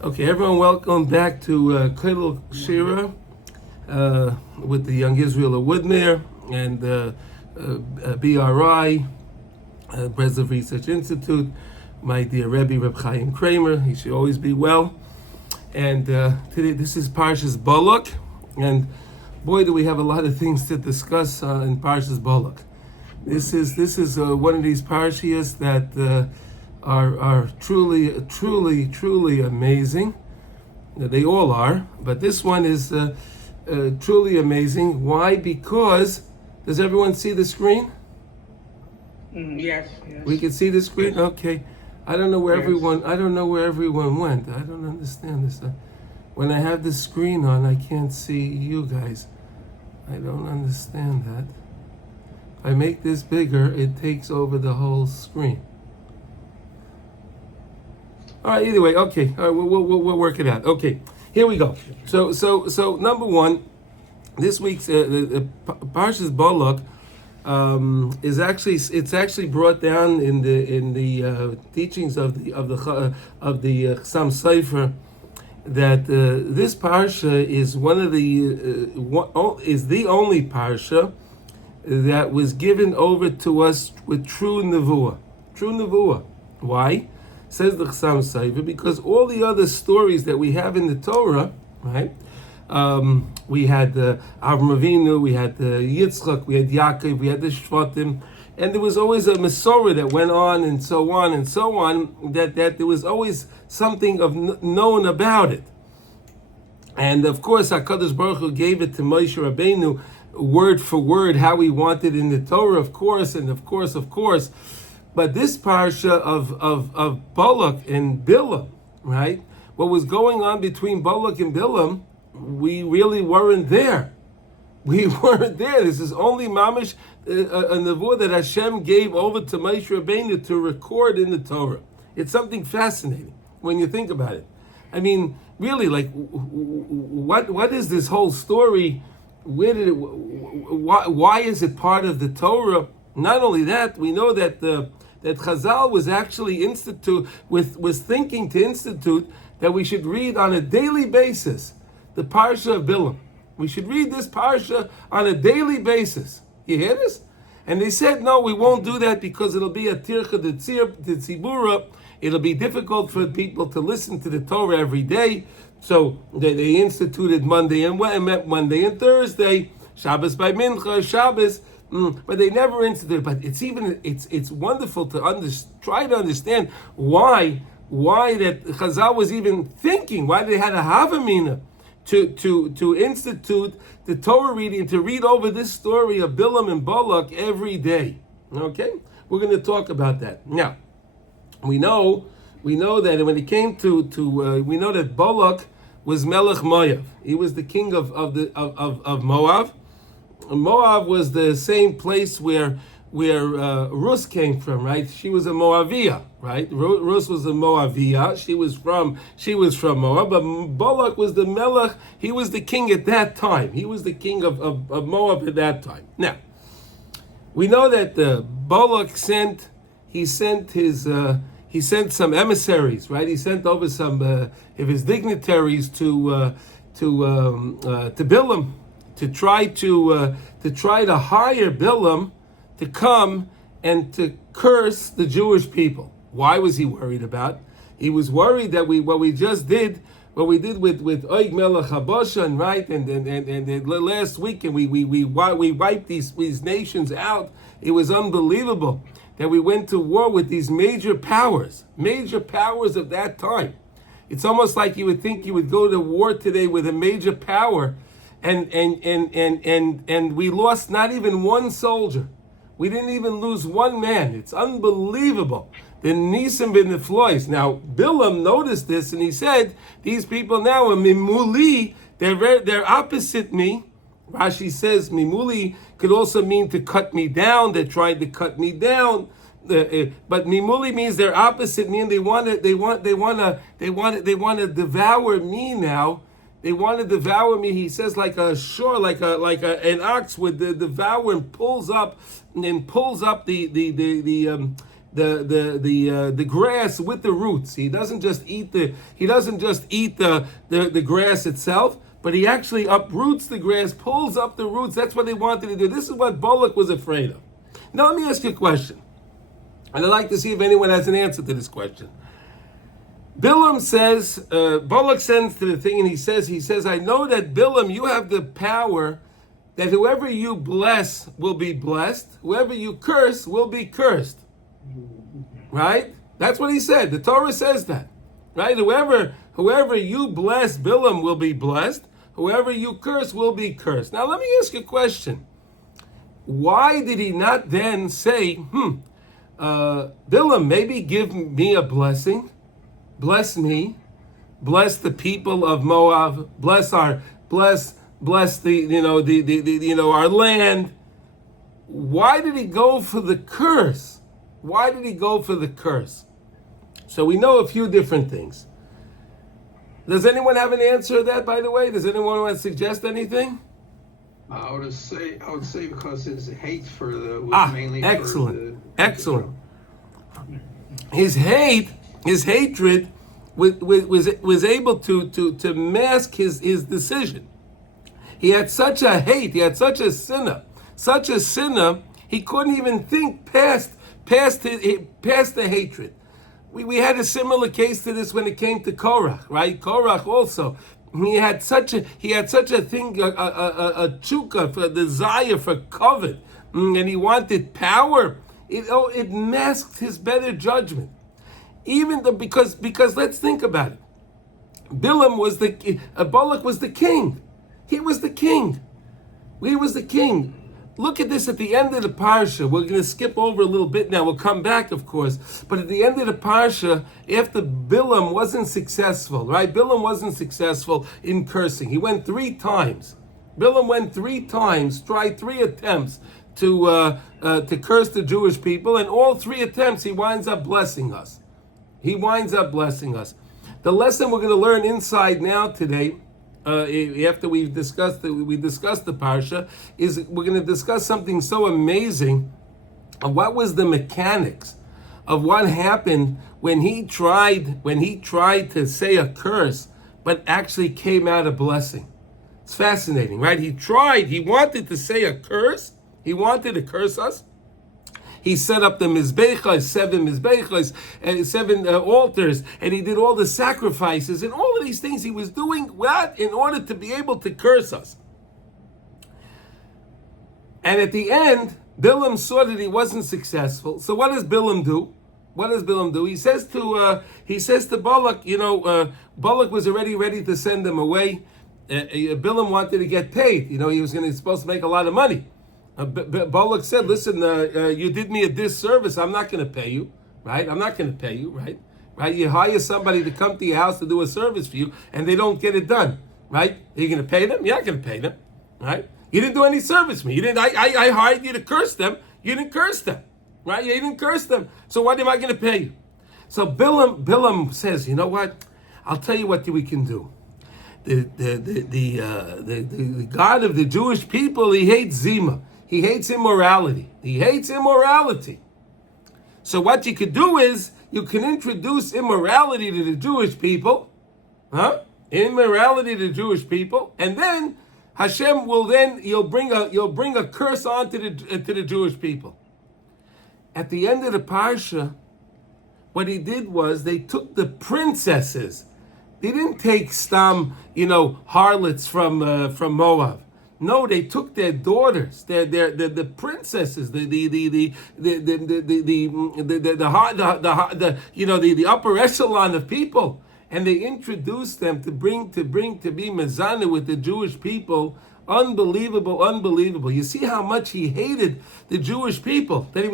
Okay, everyone, welcome back to Kedel Shira with the Young Israel of Woodmere and BRI, Breslov Research Institute, my dear Rebbe, Reb Chaim Kramer. He should always be well. And today, this is Parshat Balak, and boy, do we have a lot of things to discuss in Parshat Balak. This is one of these parshiyos that are truly amazing. They all are, but this one is truly amazing. Why? Because does everyone see the screen? Yes. We can see the screen. Okay. I don't know where everyone. I don't know where everyone went. I don't understand this. When I have the screen on, I can't see you guys. I don't understand that. If I make this bigger, it takes over the whole screen. All right. Either way, okay. All right, we'll work it out. Okay. Here we go. So number one, this week's Parshat Balak is actually brought down in the teachings of the Chassam Sofer that this parsha is one of the only parsha that was given over to us with true nevuah. True nevuah. Why? Says the Chassam Sofer, because all the other stories that we have in the Torah, right? We had Avram Avinu, we had Yitzchak, we had Yaakov, we had the Shvatim, and there was always a Masorah that went on, and so on, that there was always something of known about it. And of course, HaKadosh Baruch Hu gave it to Moshe Rabbeinu, word for word, how he wanted in the Torah, of course. But this parsha of Balak and Balaam, right? What was going on between Balak and Balaam, we really weren't there. We weren't there. This is only mamish a nevuah that Hashem gave over to Moshe Rabbeinu to record in the Torah. It's something fascinating when you think about it. I mean, really, like, what is this whole story? Where did it? Why is it part of the Torah? Not only that, we know that that Chazal was actually was thinking to institute that we should read on a daily basis the Parsha of Balaam. We should read this Parsha on a daily basis. You hear this? And they said, no, we won't do that because it'll be a tircha de tzibura. It'll be difficult for people to listen to the Torah every day. So they instituted Monday and Thursday, Shabbos by Mincha, Shabbos. But they never instituted. But it's wonderful to try to understand why that Chazal was even thinking, why they had a Havamina to institute the Torah reading, to read over this story of Balaam and Balak every day. Okay, we're going to talk about that now. We know that when it came to we know that Balak was Melech Moav. He was the king of Moab. Moab was the same place where Rus came from, right? She was a Moaviyah, right? Rus was a Moaviyah. She was from Moab, but Balak was the Melech. He was the king at that time. He was the king of Moab at that time. Now, we know that Balak sent some emissaries, right? He sent over some of his dignitaries to Balaam to try to hire Balaam to come and to curse the Jewish people. Why was he worried about? He was worried that what we did with Og Melech HaBashan, right? And last week, and we wiped these nations out. It was unbelievable that we went to war with these major powers of that time. It's almost like you would think you would go to war today with a major power, and we lost not even one soldier. We didn't even lose one man. It's unbelievable. The Nisim bin the Floys. Now, Balaam noticed this, and he said, these people now are mimuli, they're opposite me. Rashi says mimuli could also mean to cut me down. They're trying to cut me down. But mimuli means they're opposite me, and they want to devour me now. They want to devour me. He says like an ox would devour and pulls up the the grass with the roots. He doesn't just eat the grass itself, but he actually uproots the grass, pulls up the roots. That's what they wanted to do. This is what Balak was afraid of. Now let me ask you a question, and I'd like to see if anyone has an answer to this question. Balaam says, Balak sends to the thing, and he says, I know that Balaam, you have the power that whoever you bless will be blessed, whoever you curse will be cursed. Right? That's what he said. The Torah says that. Right? Whoever you bless, Balaam will be blessed. Whoever you curse will be cursed. Now let me ask you a question. Why did he not then say, Balaam, maybe give me a blessing? Bless me, bless the people of Moab, bless the our land. Why did he go for the curse? Why did he go for the curse? So we know a few different things. Does anyone have an answer to that, by the way? Does anyone want to suggest anything? I would say because his hate for was mainly excellent. His hatred was able to mask his decision. He had such a hate, he had such a sinner, he couldn't even think past the hatred. We had a similar case to this when it came to Korach, right? Korach also, he had such a thing, a chukka, for a desire for covet, and he wanted power. It masked his better judgment. Even because let's think about it. Balak was the king. He was the king. He was the king. Look at this at the end of the parsha. We're going to skip over a little bit now. We'll come back, of course. But at the end of the parsha, after Balaam wasn't successful, right? Balaam wasn't successful in cursing. He went 3 times. Balaam went 3 times, tried 3 attempts to curse the Jewish people, and all 3 attempts he winds up blessing us. The lesson we're going to learn inside now today, after we discussed the parsha, is we're going to discuss something so amazing. What was the mechanics of what happened when he tried to say a curse, but actually came out a blessing? It's fascinating, right? He wanted to say a curse. He wanted to curse us. He set up the mizbechas, 7 mizbechas, 7 altars, and he did all the sacrifices, and all of these things he was doing what? In order to be able to curse us. And at the end, Balaam saw that he wasn't successful. So what does Balaam do? He says to Balak, Balak was already ready to send him away. Balaam wanted to get paid. He was supposed to make a lot of money. Balak said, listen, you did me a disservice. I'm not going to pay you, right? Right? You hire somebody to come to your house to do a service for you, and they don't get it done, right? Are you going to pay them? You're not going to pay them, right? You didn't do any service for me. You didn't. I hired you to curse them. You didn't curse them, right? You didn't curse them. So what am I going to pay you? So Balaam says, you know what? I'll tell you what we can do. The God of the Jewish people, he hates Zima. He hates immorality. So what you could do is you can introduce immorality to the Jewish people, Immorality to the Jewish people, and then Hashem will you'll bring a curse on to the Jewish people. At the end of the parsha, what he did was they took the princesses. They didn't take harlots from Moab. No, they took their daughters, the princesses, the upper echelon of people, and they introduced them to be mezanah with the Jewish people. Unbelievable. You see how much he hated the Jewish people, that he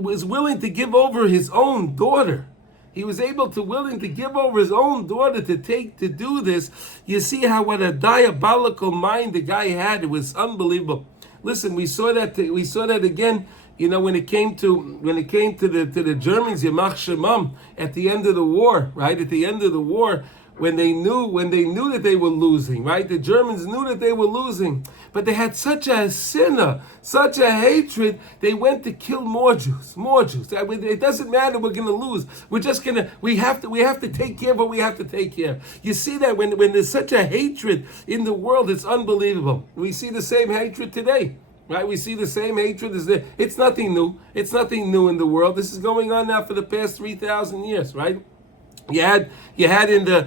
was willing to give over his own daughter. He was willing to give over his own daughter to do this. You see what a diabolical mind the guy had. It was unbelievable. Listen, we saw that again. When it came to the Germans, Yamach Shemam, at the end of the war, right? At the end of the war, when they knew that they were losing, right? The Germans knew that they were losing, but they had such a sinner, such a hatred, they went to kill more Jews, more Jews. It doesn't matter, we're gonna lose. We have to take care of what we have to take care of. You see that when there's such a hatred in the world, it's unbelievable. We see the same hatred today. Right, we see the same hatred. It's nothing new. It's nothing new in the world. This is going on now for the past 3,000 years, right? You had in the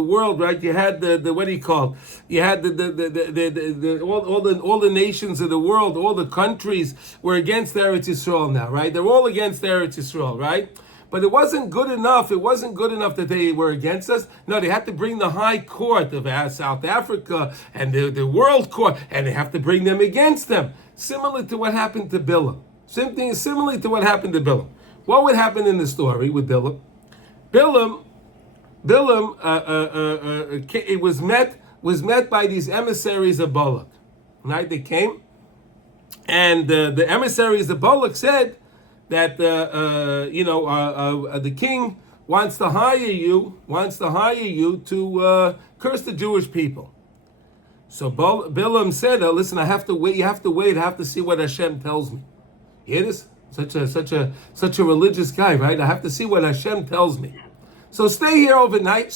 world, right? You had the what do you call? You had all the nations of the world, all the countries were against Eretz Yisrael now, right? They're all against Eretz Yisrael, right? But it wasn't good enough. It wasn't good enough that they were against us. No, they had to bring the High Court of South Africa and the World Court, and they have to bring them against them. Similar to what happened to Balaam. Similarly to what happened to Balaam. What would happen in the story with Balaam? Balaam, it was met by these emissaries of Balak. Right? They came, and the emissaries of Balak said that the king wants to hire you to curse the Jewish people. So Balaam said, "Listen, I have to wait. You have to wait. I have to see what Hashem tells me." You hear this? Such a religious guy, right? I have to see what Hashem tells me. So stay here overnight.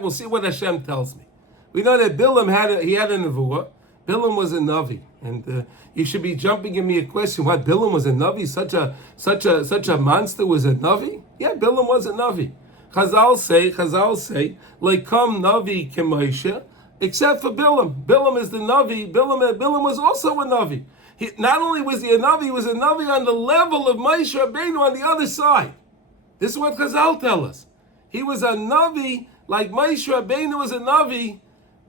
We'll see what Hashem tells me. We know that Balaam had a nevuah. Balaam was a navi, and you should be jumping at me a question. What, Balaam was a navi? Such a monster was a navi? Yeah, Balaam was a navi. Chazal say, like come navi k'Moshe, except for Balaam. Balaam is the navi. Balaam was also a navi. Not only was he a navi on the level of Moshe Rabbeinu on the other side. This is what Chazal tell us. He was a navi like Moshe Rabbeinu was a navi,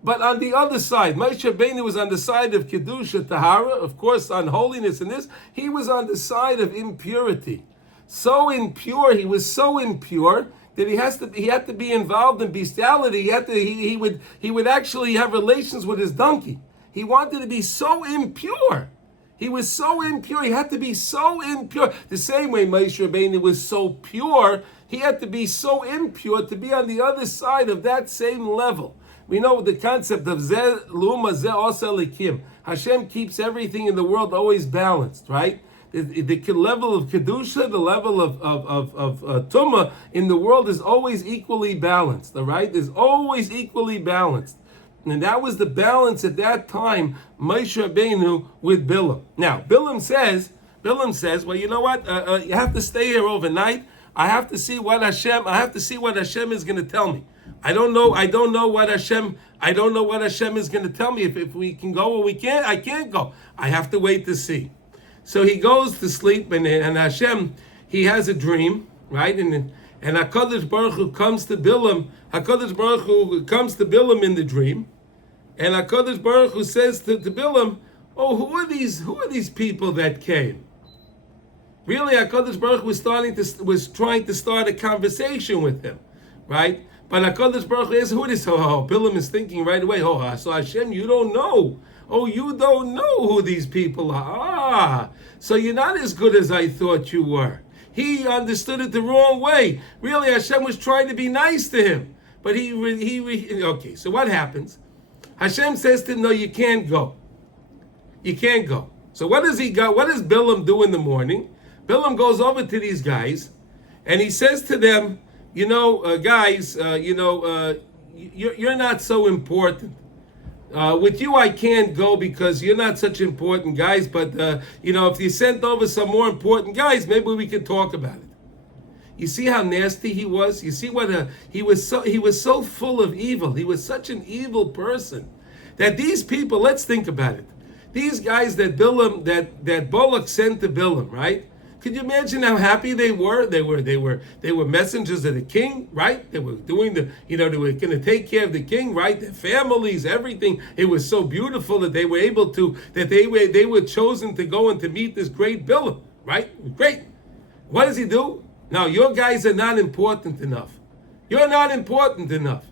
but on the other side. Moshe Rabbeinu was on the side of Kedusha, Tahara, of course on holiness and this. He was on the side of impurity. So impure, he was so impure that he had to be involved in bestiality. He would actually have relations with his donkey. He wanted to be so impure. He was so impure. He had to be so impure. The same way Moshe Rabbeinu was so pure, he had to be so impure to be on the other side of that same level. We know the concept of Zeh Luma Zeh Osa Likim. Hashem keeps everything in the world always balanced, right? The level of Kedusha, the level of Tumah in the world is always equally balanced, all right? Is always equally balanced. And that was the balance at that time, Moshe Rabbeinu with Balaam. Now, Balaam says, well, you know what? You have to stay here overnight. I have to see what Hashem is going to tell me. I don't know what Hashem is going to tell me if we can go or we can't. I can't go. I have to wait to see. So he goes to sleep, and Hashem, he has a dream, right? And HaKadosh Baruch Hu comes to Balaam. HaKadosh Baruch Hu comes to Balaam in the dream, and HaKadosh Baruch Hu says to Balaam, "Oh, who are these people that came?" Really, HaKadosh Baruch Hu was trying to start a conversation with him, right? But HaKadosh Baruch Hu asks, "Who is?" Balaam is thinking right away. So Hashem, you don't know. Oh, you don't know who these people are. So you're not as good as I thought you were. He understood it the wrong way. Really, Hashem was trying to be nice to him. But okay, so what happens? Hashem says to him, no, you can't go. You can't go. So what does he go? What does Balaam do in the morning? Balaam goes over to these guys, and he says to them, guys, you're not so important. With you, I can't go because you're not such important guys. But if you sent over some more important guys, maybe we could talk about it. You see how nasty he was. You see what he was so full of evil. He was such an evil person that these people. Let's think about it. These guys that Balak sent to Balaam, right? Could you imagine how happy they were? They were messengers of the king, right? They were doing they were going to take care of the king, right? Their families, everything. It was so beautiful that they were able to, that they were chosen to go and to meet this great Balaam, right? Great. What does he do? Now, your guys are not important enough. You're not important enough.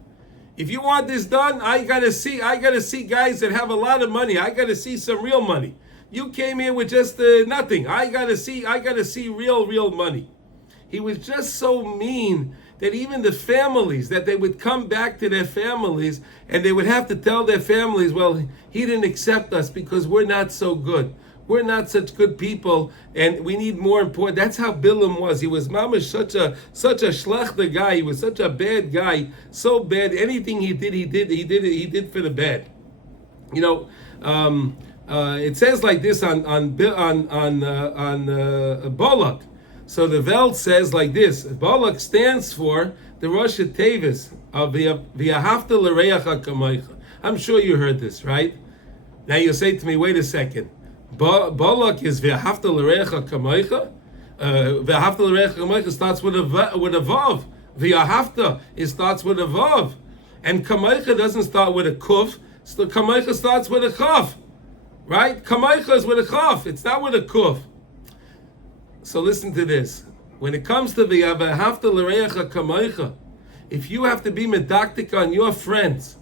If you want this done, I gotta see guys that have a lot of money. I gotta see some real money. You came here with just nothing. I gotta see real money. He was just so mean that even the families, that they would come back to their families and they would have to tell their families, well, he didn't accept us because we're not so good. We're not such good people, and we need more important. That's how Balaam was. He was mamash such a schlechter guy. He was such a bad guy, so bad. Anything he did for the bad. You know, it says like this on Balak. So the Welt says like this: Balak stands for the Rosh Tevis of V'ahavta l'reach hakamaycha. I'm sure you heard this, right? Now you'll say to me, wait a second. Balak is V'ahavta l'reach hakamaycha. V'ahavta l'reach hakamaycha starts with a vav. V'ahavta, it starts with a vav, and kamaycha doesn't start with a kuf. So kamaycha starts with a chaf, right? Kamaycha is with a chaf. It's not with a kuf. So listen to this. When it comes to the V'ahavta l'reach hakamaycha, if you have to be medactic on your friends,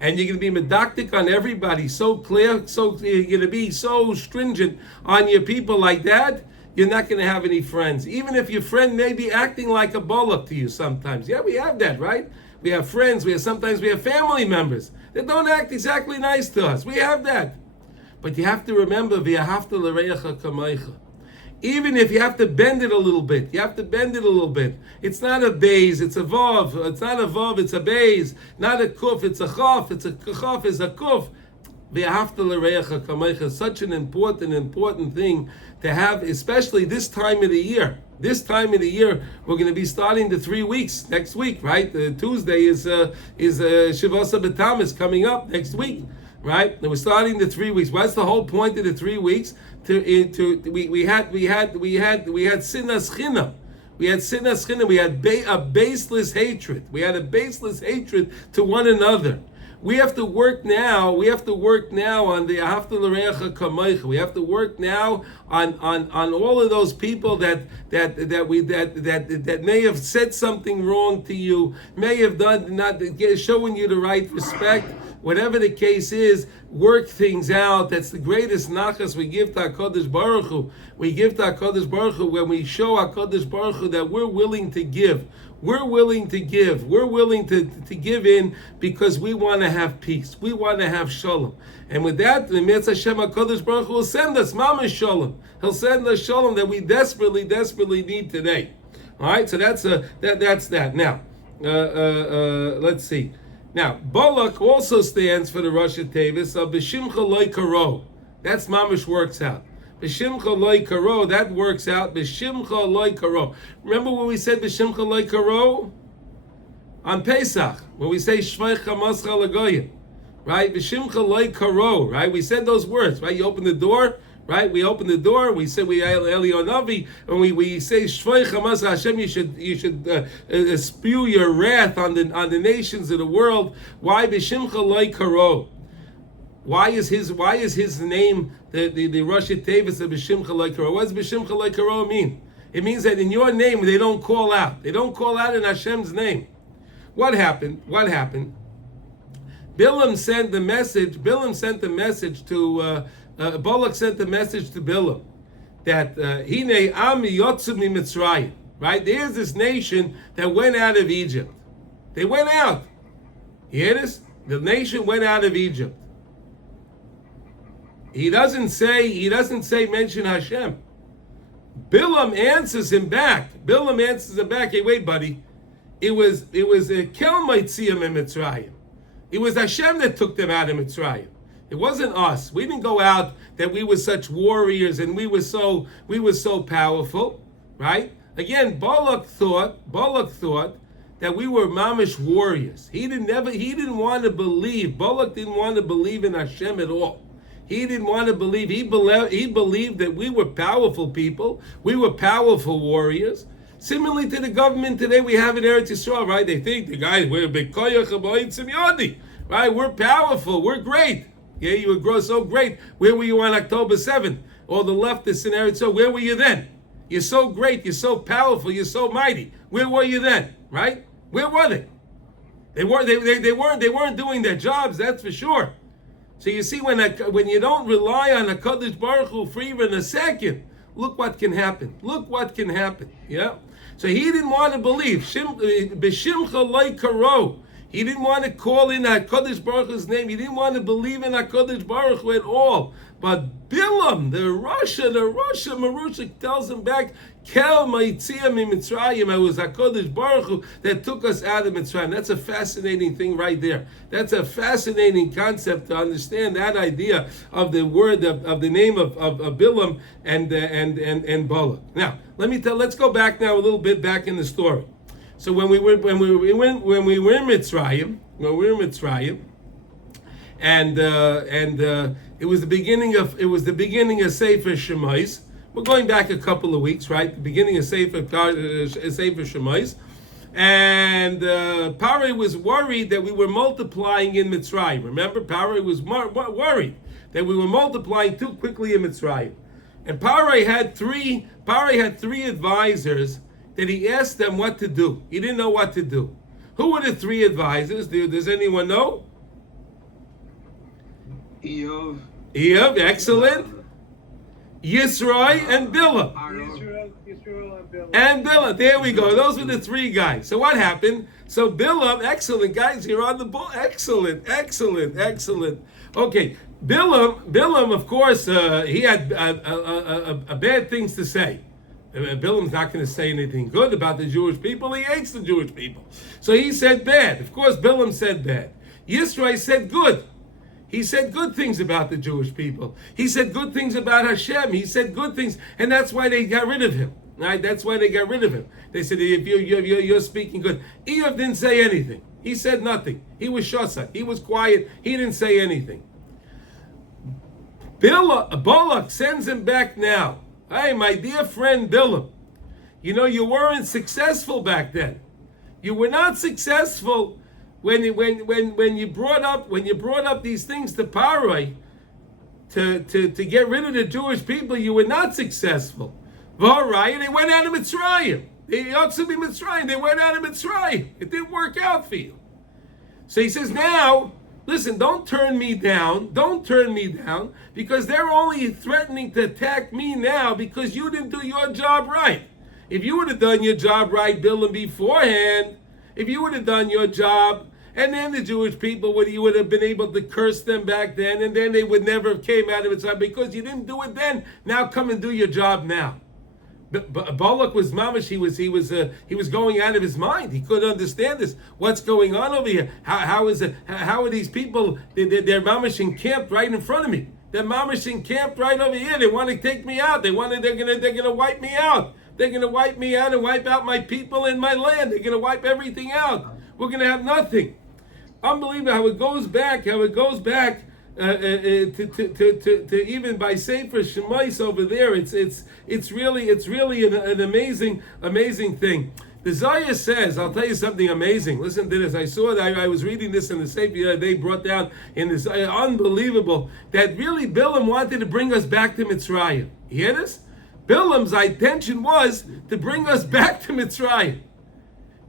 and you're going to be medactic on everybody, so clear, so you're going to be so stringent on your people like that, you're not going to have any friends. Even if your friend may be acting like a Balak to you sometimes. Yeah, we have that, right? We have friends, sometimes we have family members that don't act exactly nice to us. We have that. But you have to remember, V'ahavta l'reach hakamaycha. Even if you have to bend it a little bit, It's not a beis, it's a vav. It's not a vav, it's a beis. Not a kuf, it's a chaf. It's a chaf, it's a kuf. V'ahavta l'reach hakamaycha. Such an important thing to have, especially this time of the year. This time of the year, we're going to be starting the 3 weeks next week, right? Tuesday is Shivasa B'Tammuz coming up next week. Right? And we're starting the 3 weeks. What's the whole point of the 3 weeks? We had sinas china. We had sinas china. We had a baseless hatred. We had a baseless hatred to one another. We have to work now. On the Ahavta l'reach hakamaycha. We have to work now on all of those people that may have said something wrong to you, may have done not showing you the right respect. Whatever the case is, work things out. That's the greatest nachas we give to HaKadosh Baruch Hu. We give to HaKadosh Baruch Hu when we show HaKadosh Baruch Hu that we're willing to give. We're willing to give. We're willing to give in because we want to have peace. We want to have shalom. And with that, the Mitzvah Hashem HaKadosh Baruch Hu will send us mamash shalom. He'll send us shalom that we desperately need today. All right, so that's that. Now, let's see. Now, Balak also stands for the Rosh Tevis of B'shimcha loy karo. That's mamish works out. B'shimcha loy karo, that works out. B'shimcha loy karo. Remember when we said B'shimcha loy karo? On Pesach, when we say Shvei Chamascha L'Goyim. Right? B'shimcha loy karo. Right? We said those words. Right? You open the door. Right? We open the door. We say we Elionavi, and we say Shvei Chamas Hashem. You should spew your wrath on the nations of the world. Why B'shimcha loy karo? Why is his name the Rosh Tevis of B'shimcha loy karo? What does B'shimcha loy karo mean? It means that in your name they don't call out. They don't call out in Hashem's name. What happened? Balaam sent the message. Balak sent the message to Balaam that Hine Am Yotzu Mitzrayim. Right? There's this nation that went out of Egypt. They went out. You hear this? The nation went out of Egypt. He doesn't say mention Hashem. Balaam answers him back. Hey, wait, buddy. It was a Kel Maitziyam in Mitzrayim. It was Hashem that took them out of Mitzrayim. It wasn't us. We didn't go out that we were such warriors and we were so powerful, right? Again, Balak thought that we were mamish warriors. He didn't want to believe. Balak didn't want to believe in Hashem at all. He didn't want to believe. He believed that we were powerful people. We were powerful warriors. Similarly to the government today we have in Eretz Yisrael, right? They think the guys, we're big koyach habayit simyodi, right? We're powerful. We're great. Yeah, you would grow so great. Where were you on October 7th? All the leftists in Eretz Yisrael, where were you then? You're so great. You're so powerful. You're so mighty. Where were you then? Right? Where were they? They weren't doing their jobs. That's for sure. So you see, when you don't rely on a Kadosh Baruch Hu for even a second, look what can happen. Yeah. So he didn't want to believe. B'shimcha loy karo. He didn't want to call in HaKadosh Baruch Hu's name. He didn't want to believe in HaKadosh Baruch Hu at all. But Balaam, the Marusha, tells him back, Kel Ma'itzia Mitzrayim. It was HaKadosh Baruch Hu that took us out of Mitzrayim. That's a fascinating thing right there. That's a fascinating concept to understand that idea of the word of the name of Balaam and Balak. Now, let's go back now a little bit back in the story. So when we were in Mitzrayim, and it was the beginning of Sefer Shemais. We're going back a couple of weeks, right? The beginning of Sefer Shemais, and Paro was worried that we were multiplying in Mitzrayim. Remember, Paro was worried that we were multiplying too quickly in Mitzrayim, and Paro had three advisors that he asked them what to do. He didn't know what to do. Who were the three advisors? Does anyone know? Eov, excellent. Yisroi and Balaam. And Balaam. There we go. Those were the three guys. So what happened? So Balaam, excellent guys, you're on the ball. Excellent. Okay, Balaam, of course, he had bad things to say. Balaam's not going to say anything good about the Jewish people. He hates the Jewish people. So he said bad. Of course, Balaam said bad. Yisroi said good. He said good things about the Jewish people. He said good things about Hashem. He said good things, and that's why they got rid of him. Right? That's why they got rid of him. They said, if you're speaking good. Eov didn't say anything. He said nothing. He was shosa. He was quiet. He didn't say anything. Balak sends him back now. Hey, my dear friend Balaam, you weren't successful back then. You were not successful when you brought up these things to Parai to get rid of the Jewish people. You were not successful. V'harai, they went out of Mitzrayim. They went out of Mitzrayim. It didn't work out for you. So he says now, listen, don't turn me down, because they're only threatening to attack me now because you didn't do your job right. If you would have done your job right, Balaam, beforehand, if you would have done your job, and then the Jewish people, you would have been able to curse them back then, and then they would never have came out of it because you didn't do it then. Now come and do your job now. Balak was mamish. He was going out of his mind. He couldn't understand this. What's going on over here? How are these people? They're mamish encamped right in front of me. They're mamish encamped right over here. They want to take me out. They're gonna wipe me out. They're gonna wipe me out and wipe out my people and my land. They're gonna wipe everything out. We're gonna have nothing. Unbelievable how it goes back. To even by Sefer Shemais over there, it's really an amazing thing. The Zohar says, I'll tell you something amazing. Listen to this. I saw it. I was reading this in the Sefer the other day, brought down in this unbelievable that really Balaam wanted to bring us back to Mitzrayim. You hear this? Balaam's intention was to bring us back to Mitzrayim.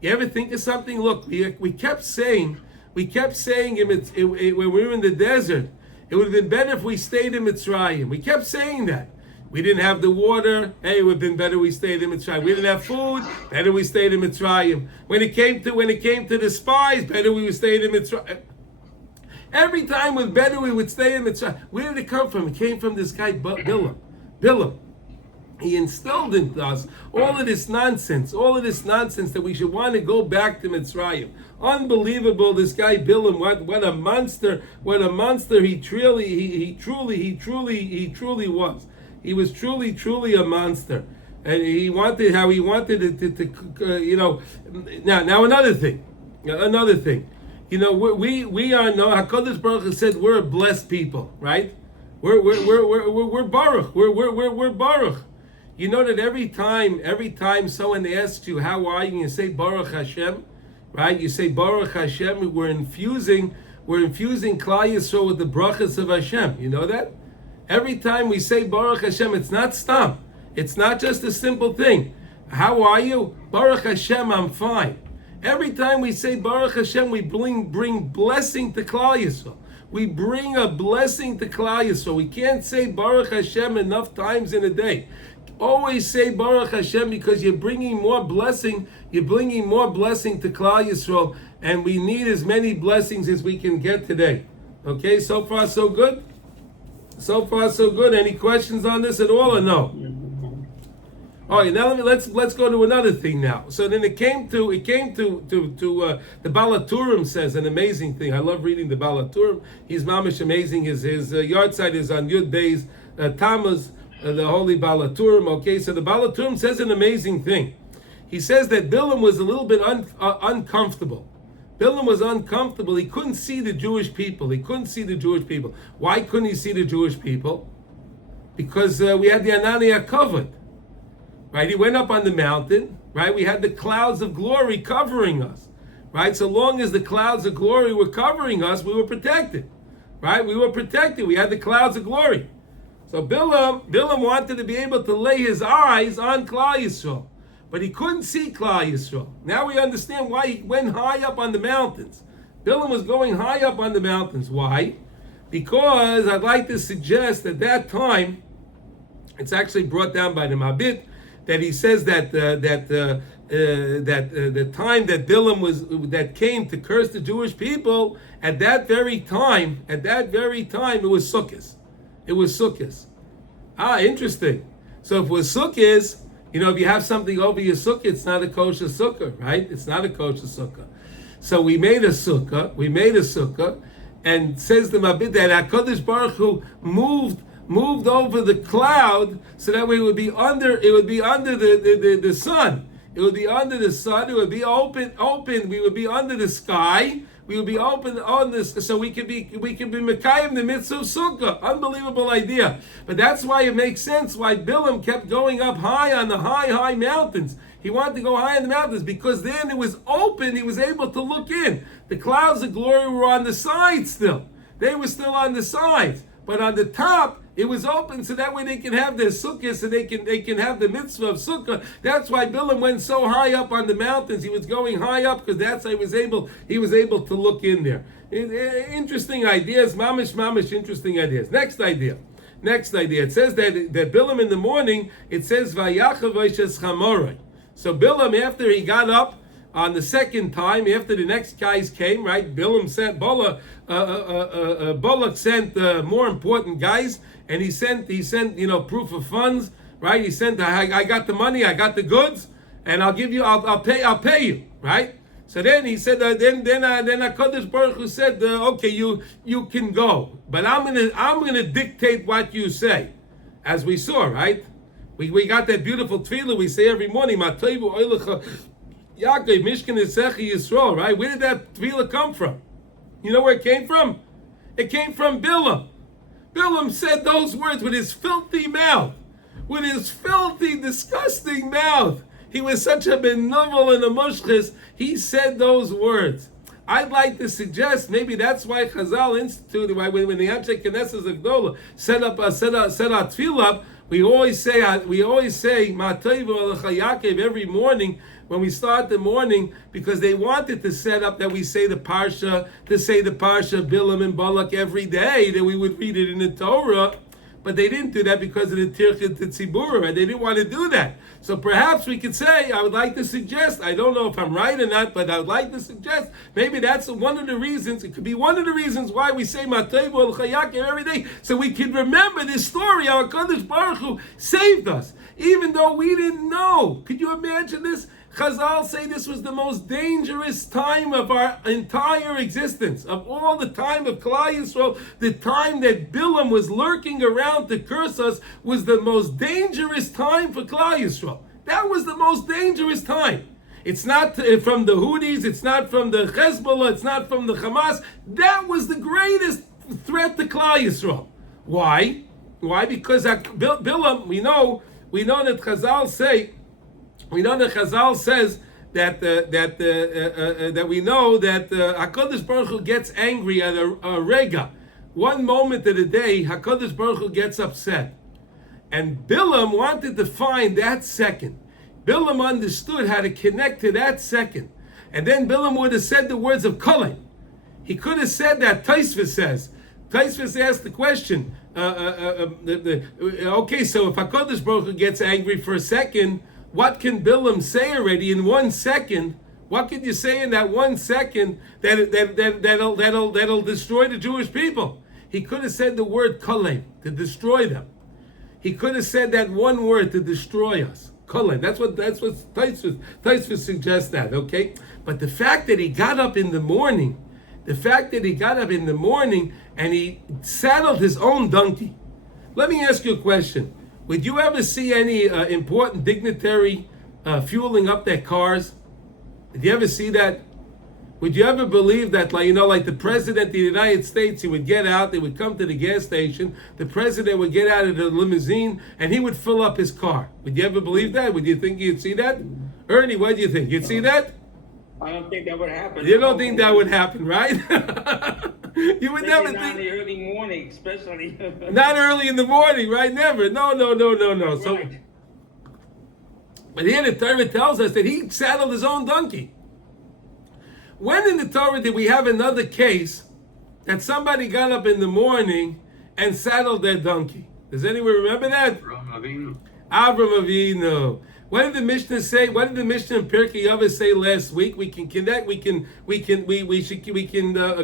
You ever think of something? Look, we kept saying when we were in the desert, it would have been better if we stayed in Mitzrayim. We kept saying that. We didn't have the water. Hey, it would have been better we stayed in Mitzrayim. We didn't have food. Better we stayed in Mitzrayim. When it came to the spies, better we stayed in Mitzrayim. Every time was better we would stay in Mitzrayim. Where did it come from? It came from this guy Balaam. He instilled into us all of this nonsense that we should want to go back to Mitzrayim. Unbelievable, this guy Balaam, what a monster he truly was. He was truly a monster. And he wanted to now another thing. We are no HaKadosh Baruch Hu said we're a blessed people, right? We're Baruch. We're Baruch. You know that every time someone asks you how are you say Baruch Hashem, right? You say Baruch Hashem. We're infusing Klal Yisrael with the brachas of Hashem. You know that? Every time we say Baruch Hashem, it's not stam. It's not just a simple thing. How are you? Baruch Hashem, I'm fine. Every time we say Baruch Hashem, we bring blessing to Klal Yisrael. We bring a blessing to Klal Yisrael. We can't say Baruch Hashem enough times in a day. Always say Baruch Hashem, because you're bringing more blessing. You're bringing more blessing to Klal Yisrael, and we need as many blessings as we can get today. Okay, so far so good. So far so good. Any questions on this at all or no? All right, now let's go to another thing now. So then it came to the Balaturim says an amazing thing. I love reading the Balaturim. He's mamish amazing. His yard site is on Yud Beis Tammuz, the holy Balaturim. Okay, so the Balaturim says an amazing thing. He says that Balaam was a little bit uncomfortable. Balaam was uncomfortable. He couldn't see the Jewish people. Why couldn't he see the Jewish people? Because we had the Ananiah covered. Right, he went up on the mountain. Right, we had the clouds of glory covering us. Right, so long as the clouds of glory were covering us, we were protected. Right, we were protected. We had the clouds of glory. So Balaam wanted to be able to lay his eyes on Klal Yisrael, but he couldn't see Klal Yisrael. Now we understand why he went high up on the mountains. Balaam was going high up on the mountains. Why? Because I'd like to suggest at that time, it's actually brought down by the Mabit, that he says that the time that Balaam came to curse the Jewish people, at that very time, it was Sukkot. It was Sukkot. Interesting. So if it was Sukkot, if you have something over your sukkah, it's not a kosher sukkah, right? It's not a kosher sukkah. So we made a sukkah, and says the Mabit that HaKadosh Baruch Hu moved over the cloud, so that way it would be under the sun. It would be under the sun. It would be open. We would be under the sky. We would be open on this, so we could be Mekayim the mitzvah of Sukkah. Unbelievable idea. But that's why it makes sense why Balaam kept going up high on the high mountains. He wanted to go high in the mountains because then it was open. He was able to look in. The clouds of glory were on the sides still. They were still on the sides, but on the top, it was open, so that way they can have their sukkah, so they can have the mitzvah of sukkah. That's why Balaam went so high up on the mountains. He was going high up because that's how he was able to look in there. Interesting ideas, mamish, interesting ideas. Next idea. It says that Balaam in the morning, it says Vayachav Vaishes Chamoroi. So Balaam, after he got up on the second time, after the next guys came, right? Balaam sent Balak sent more important guys. And he sent proof of funds, right? He sent I got the money, I got the goods, and I'll pay you, right? So then he said then HaKadosh Baruch Hu said okay, you can go, but I'm gonna dictate what you say, as we saw, right? We got that beautiful tefillah we say every morning, Matoivu Oilecha Yaakov Mishkan Esechi Yisrael, right? Where did that tefillah come from? You know where it came from? It came from Balaam. Balaam said those words with his filthy mouth, with his filthy, disgusting mouth. He was such a benuvel and a mushchis. He said those words. I'd like to suggest maybe that's why Chazal instituted, why when the Anshe Knesset Agdola set our tefillah up, we always say Ma'atayvu Alecha Yaakov every morning when we start the morning, because they wanted to set up that we say the Parsha, Balaam and Balak every day, that we would read it in the Torah, but they didn't do that because of the Tirchit Tzibura, right? They didn't want to do that. So perhaps we could say, I would like to suggest, I don't know if I'm right or not, but I would like to suggest, maybe that's one of the reasons, it could be one of the reasons why we say Matayvu Alecha Yaakov every day, so we can remember this story, how HaKadosh Baruch Hu saved us, even though we didn't know. Could you imagine this? Chazal say this was the most dangerous time of our entire existence. Of all the time of Klal Yisrael, the time that Balaam was lurking around to curse us was the most dangerous time for Klal Yisrael. That was the most dangerous time. It's not from the Houthis, it's not from the Hezbollah, it's not from the Hamas. That was the greatest threat to Klal Yisrael. Why? Because Balaam, we know that Chazal say, says that we know that HaKadosh Baruch Hu gets angry at a rega. One moment of the day, HaKadosh Baruch Hu gets upset. And Balaam wanted to find that second. Balaam understood how to connect to that second. And then Balaam would have said the words of Kohen. He could have said that. Taisvis says. Taisvis asked the question, Okay, so if HaKadosh Baruch Hu gets angry for a second, what can Balaam say already in 1 second? What could you say in that 1 second that'll destroy the Jewish people? He could have said the word Kalev, to destroy them. He could have said that one word to destroy us. Kalev. That's what Taisvus suggests that, okay? But the fact that he got up in the morning, and he saddled his own donkey. Let me ask you a question. Would you ever see any important dignitary fueling up their cars? Did you ever see that? Would you ever believe that, like the President of the United States, he would get out, they would come to the gas station, the President would get out of the limousine, and he would fill up his car? Would you ever believe that? Would you think you'd see that? Ernie, what do you think? You'd see that? I don't think that would happen. You don't think that would happen, right? You would never not think. in the early morning, especially. Not early in the morning, right? Never. No. So, Right. but here the Torah tells us that he saddled his own donkey. When in the Torah did we have another case that somebody got up in the morning and saddled their donkey? Does anyone remember that? Avram Avinu. What did the Mishnah say? What did the Mishnah in Pirkei Avos say last week? We can connect. We can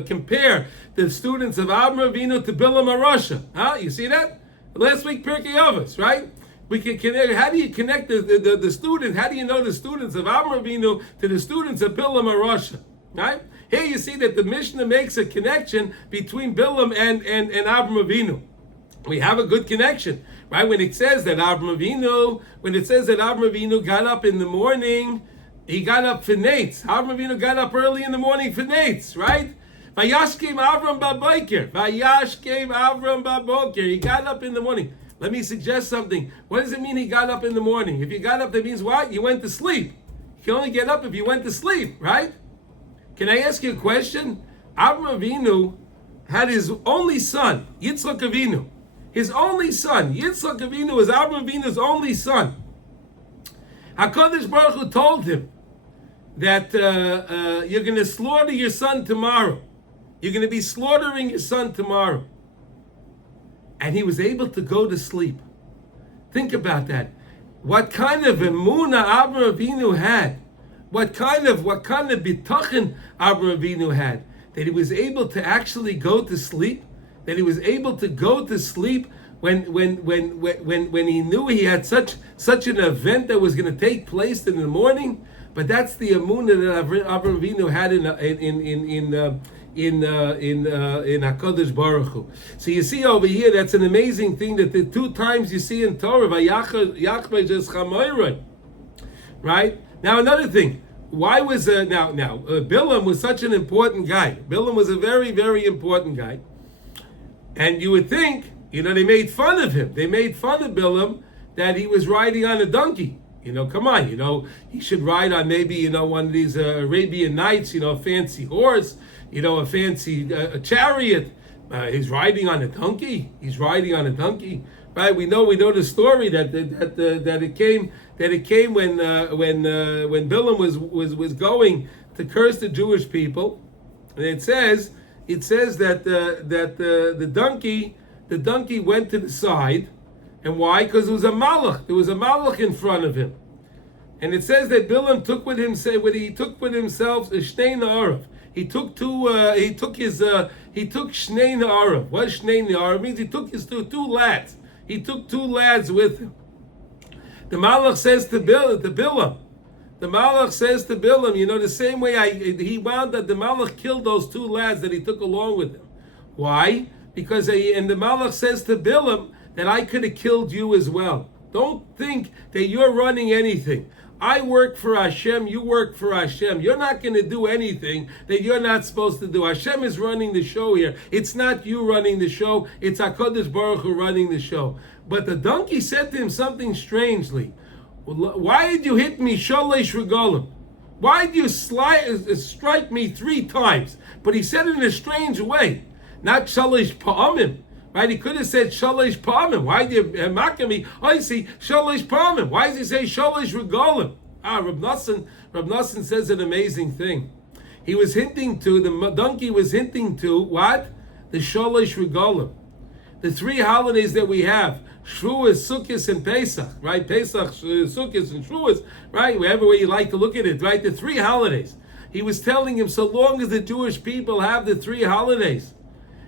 compare the students of Avram Avinu to Balaam Arasha. Huh? You see that? Last week Pirkei Avos, right? We can connect. How do you connect the students? How do you know the students of Avram Avinu to the students of Balaam Arasha? Right? Here you see that the Mishnah makes a connection between Balaam and Avram Avinu. We have a good connection, right? When it says that Avram Avinu got up in the morning, he got up for nates. Avram Avinu got up early in the morning for nates, right? Vayashkem Avram baboker. He got up in the morning. Let me suggest something. What does it mean he got up in the morning? If you got up, that means what? You went to sleep. You can only get up if you went to sleep, right? Can I ask you a question? Avram Avinu had his only son, Yitzchak Avinu. His only son, Yitzchak Avinu, was Avram Avinu's only son. HaKadosh Baruch Hu told him that you're going to slaughter your son tomorrow. You're going to be slaughtering your son tomorrow. And he was able to go to sleep. Think about that. What kind of emunah Avram Avinu had? What kind of bitachon Avram Avinu had? That he was able to actually go to sleep. That he was able to go to sleep when he knew he had such an event that was going to take place in the morning. But that's the emunah that Avram Avinu had in HaKadosh Baruch Hu. So you see over here, that's an amazing thing that the 2 times you see in Torah, right? Now another thing, why was Balaam was such an important guy? Balaam was a very, very important guy. And you would think, they made fun of him. They made fun of Balaam that he was riding on a donkey. Come on, he should ride on maybe, one of these Arabian Nights, a fancy horse, a fancy chariot. He's riding on a donkey. Right? We know the story that it came when Balaam was going to curse the Jewish people, and it says that the donkey went to the side, and why? Because there was a malach. There was a malach in front of him, and it says that Balaam took with himself a shnei na'arav. He took shnei na'arav. What shnei na'arav means? He took his two lads. He took 2 lads with him. The malach says to Balaam. The malach says to Balaam, the same way he wound that the malach killed those 2 lads that he took along with him. Why? Because and the malach says to Balaam that I could have killed you as well. Don't think that you're running anything. I work for Hashem, you work for Hashem. You're not going to do anything that you're not supposed to do. Hashem is running the show here. It's not you running the show. It's HaKadosh Baruch Hu running the show. But the donkey said to him something strangely. Why did you hit me, Shalosh Regalim? Why did you strike me 3 times? But he said it in a strange way. Not Shalosh Pa'amim. Right? He could have said Shalosh Pa'amim. Why did you mock me? I see Shalosh Pa'amim. Why does he say Shalosh Regalim? Reb Nosson says an amazing thing. He was hinting to, the donkey was hinting to what? The Shalosh Regalim. The three holidays that we have, Shavuos, Sukkot, and Pesach, right? Pesach, Sukkot, and Shavuos, right? Wherever way you like to look at it, right? The three holidays. He was telling him, so long as the Jewish people have the three holidays,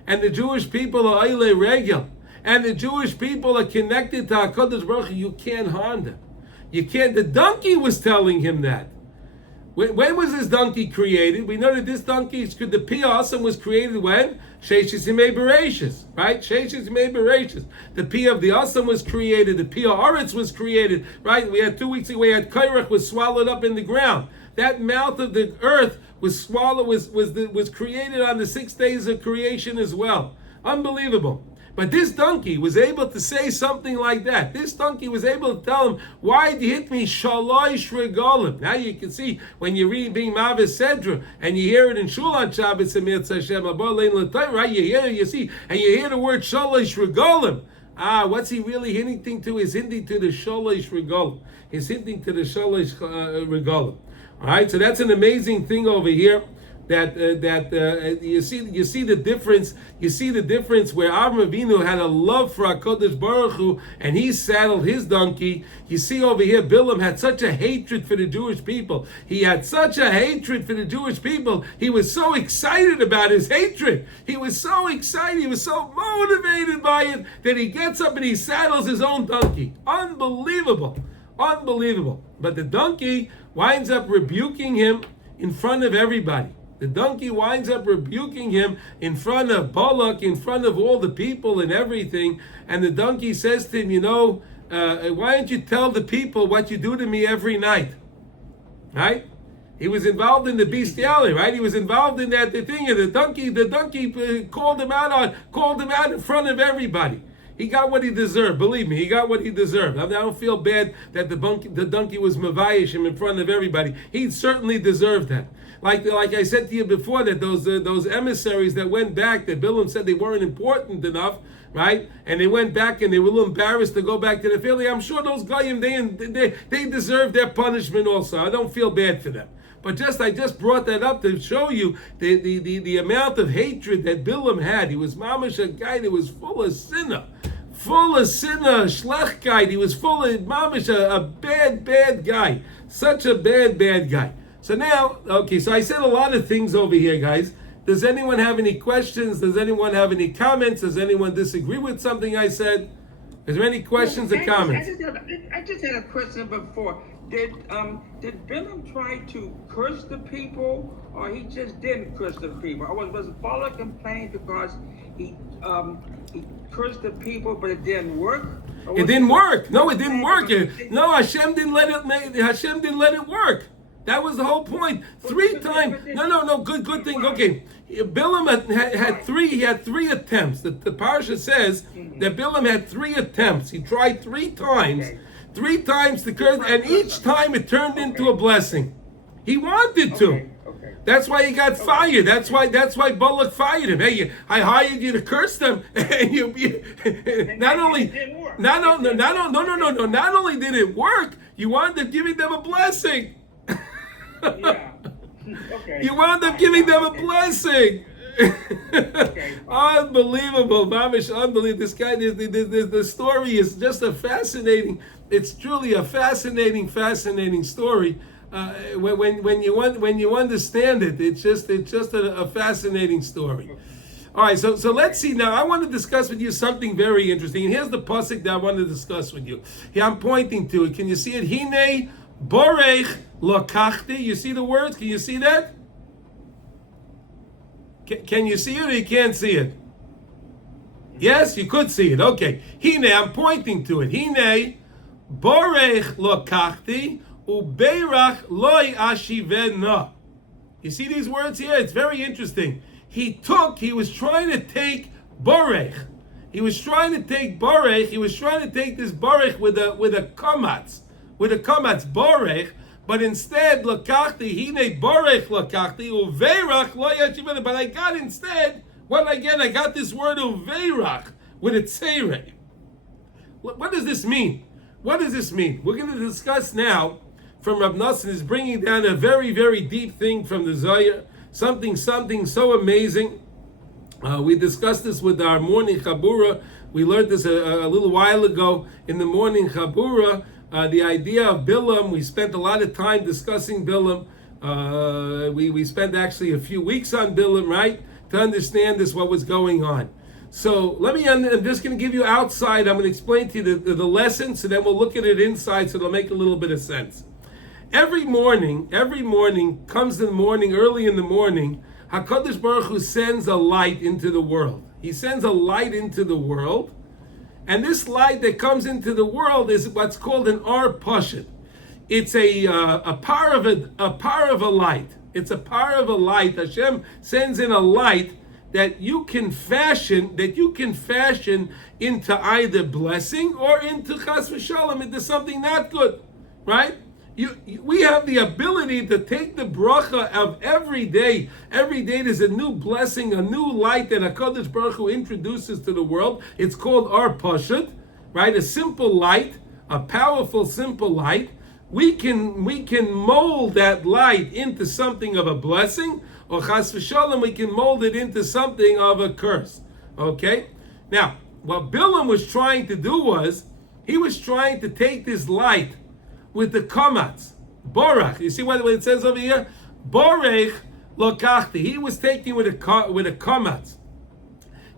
and the Jewish people are Eile Regel, and the Jewish people are connected to HaKadosh Baruch Hu, you can't harm them. You can't. The donkey was telling him that. When was this donkey created? We know that this donkey, the Pia Asam was created when? Sheishis Yimei Bereshis, right? Sheishis Yimei Bereshis. The Pia of the Asam was created. The Pia Aretz was created, right? We had 2 weeks ago, we had Kairach was swallowed up in the ground. That mouth of the earth was swallowed, was created on the 6 days of creation as well. Unbelievable. But this donkey was able to say something like that. This donkey was able to tell him, why did you hit me shalosh regalim? Now you can see when you read being Mavis Sedra and you hear it in Shul on Shabbos, right? You see, and you hear the word shalosh regalim. What's he really hinting to? He's hinting to the shalosh regalim. He's hinting to the shalosh regalim. All right, so that's an amazing thing over here. That you see the difference. You see the difference where Avraham Avinu had a love for HaKadosh Baruch Hu, and he saddled his donkey. You see over here, Balaam had such a hatred for the Jewish people. He had such a hatred for the Jewish people. He was so excited about his hatred. He was so excited. He was so motivated by it that he gets up and he saddles his own donkey. Unbelievable, unbelievable. But the donkey winds up rebuking him in front of everybody. The donkey winds up rebuking him in front of Balak, in front of all the people and everything. And the donkey says to him, why don't you tell the people what you do to me every night? Right? He was involved in the bestiality, right? He was involved in that thing, and the donkey called him out in front of everybody. He got what he deserved. Believe me, he got what he deserved. I don't feel bad that the donkey was mavayish him in front of everybody. He certainly deserved that. Like I said to you before, that those emissaries that went back, that Balaam said they weren't important enough, right? And they went back and they were a little embarrassed to go back to the family. I'm sure those goyim, they deserve their punishment also. I don't feel bad for them. But I just brought that up to show you the amount of hatred that Balaam had. He was mamash, a guy that was full of sinner, schlechkeit. He was full of mamash, a bad guy, such a bad guy. So now, okay, so I said a lot of things over here, guys. Does anyone have any questions? Does anyone have any comments? Does anyone disagree with something I said? Is there any questions or comments? I just had a question before. Did Balaam try to curse the people, or he just didn't curse the people? Or was Balak complaining because he cursed the people, but it didn't work? It didn't work. No, it didn't work. No, Hashem didn't let it work. That was the whole point. 3 times. No. Good thing. Okay, Balaam had three. He had 3 attempts. The Parsha says that Balaam had 3 attempts. He tried 3 times. Okay. 3 times to curse, and each time it turned into a blessing. He wanted to. Okay. That's why he got fired. That's why Balak fired him. Hey, I hired you to curse them, and not only did it work, you wound up giving them a blessing. Yeah. Okay. You wound up giving them a blessing. Okay. Unbelievable, Mamish, unbelievable. This guy, the story is just a fascinating. It's truly a fascinating story. When you understand it, it's just a fascinating story. All right, so let's see now. I want to discuss with you something very interesting. And here's the pasuk that I want to discuss with you. Here I'm pointing to it. Can you see it? Hine borech lokachti. You see the words? Can you see that? Can you see it or you can't see it? Yes, you could see it. Okay. Hine, I'm pointing to it. Hine borech lokachti ubeirach loy ashivena. You see these words here? It's very interesting. He was trying to take borech. He was trying to take this borech with a kamatz. Borech. But instead, lakachti, hine borech lakachti, uveirach lo yashivena. But I got instead, what again? I got this word uveirach with a tzereh. What does this mean? What does this mean? We're going to discuss now from Rav Nosson is bringing down a very, very deep thing from the Zohar, something so amazing. We discussed this with our morning Chabura. We learned this a little while ago in the morning Chabura. The idea of Balaam, we spent a lot of time discussing Balaam. We spent actually a few weeks on Balaam, right? To understand this, what was going on. So I'm just going to give you outside, I'm going to explain to you the lesson, so then we'll look at it inside, so it'll make a little bit of sense. Every morning, comes the morning, early in the morning, HaKadosh Baruch Hu sends a light into the world. He sends a light into the world, and this light that comes into the world is what's called an Ar Pashat. It's a power of a light. It's a power of a light. Hashem sends in a light that you can fashion into either blessing or into chas v'shalom, into something not good, right? We have the ability to take the bracha of every day. Every day there's a new blessing, a new light that HaKadosh Baruch Hu introduces to the world. It's called Ar Pashat, right? A simple light, a powerful, simple light. We can mold that light into something of a blessing, or chas v'shalom, we can mold it into something of a curse. Okay? Now, what Balaam was trying to do was, he was trying to take this light with the kamatz, borach. You see what it says over here? Borech lokachti. He was taking with a kamatz.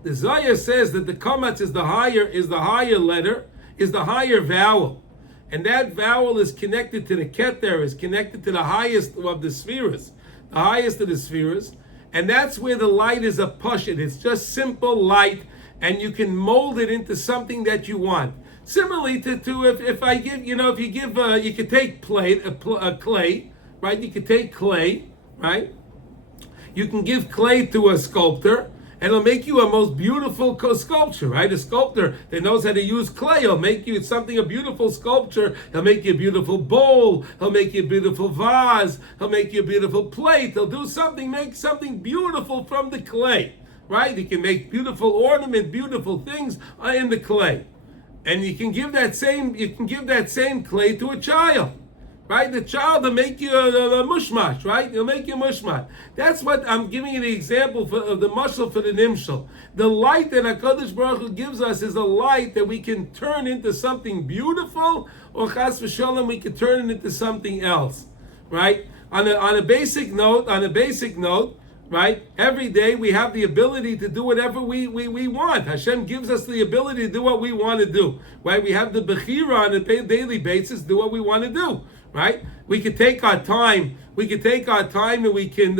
The Zohar says that the kamatz is the higher letter, is the higher vowel. And that vowel is connected to the keter, is connected to the highest of the spheres. The highest of the spheres. And that's where the light is a pashat. It's just simple light, and you can mold it into something that you want. Similarly to if I give, you could take clay, right? You could take clay, right? You can give clay to a sculptor, and it'll make you a most beautiful sculpture, right? A sculptor that knows how to use clay, he'll make you a beautiful sculpture. He'll make you a beautiful bowl. He'll make you a beautiful vase. He'll make you a beautiful plate. He'll make something beautiful from the clay, right? He can make beautiful ornament, beautiful things in the clay. And you can give that same clay to a child, right? The child will make you a mushmash, right? He'll make you a mushmash. That's what I'm giving you the example of the mashal for the nimshal. The light that HaKadosh Baruch Hu gives us is a light that we can turn into something beautiful, or chas v'shalom, we can turn it into something else, right? On a basic note, right? Every day we have the ability to do whatever we want. Hashem gives us the ability to do what we want to do, right? We have the bechira on a daily basis, do what we want to do, right? We could take our time. We can and we can,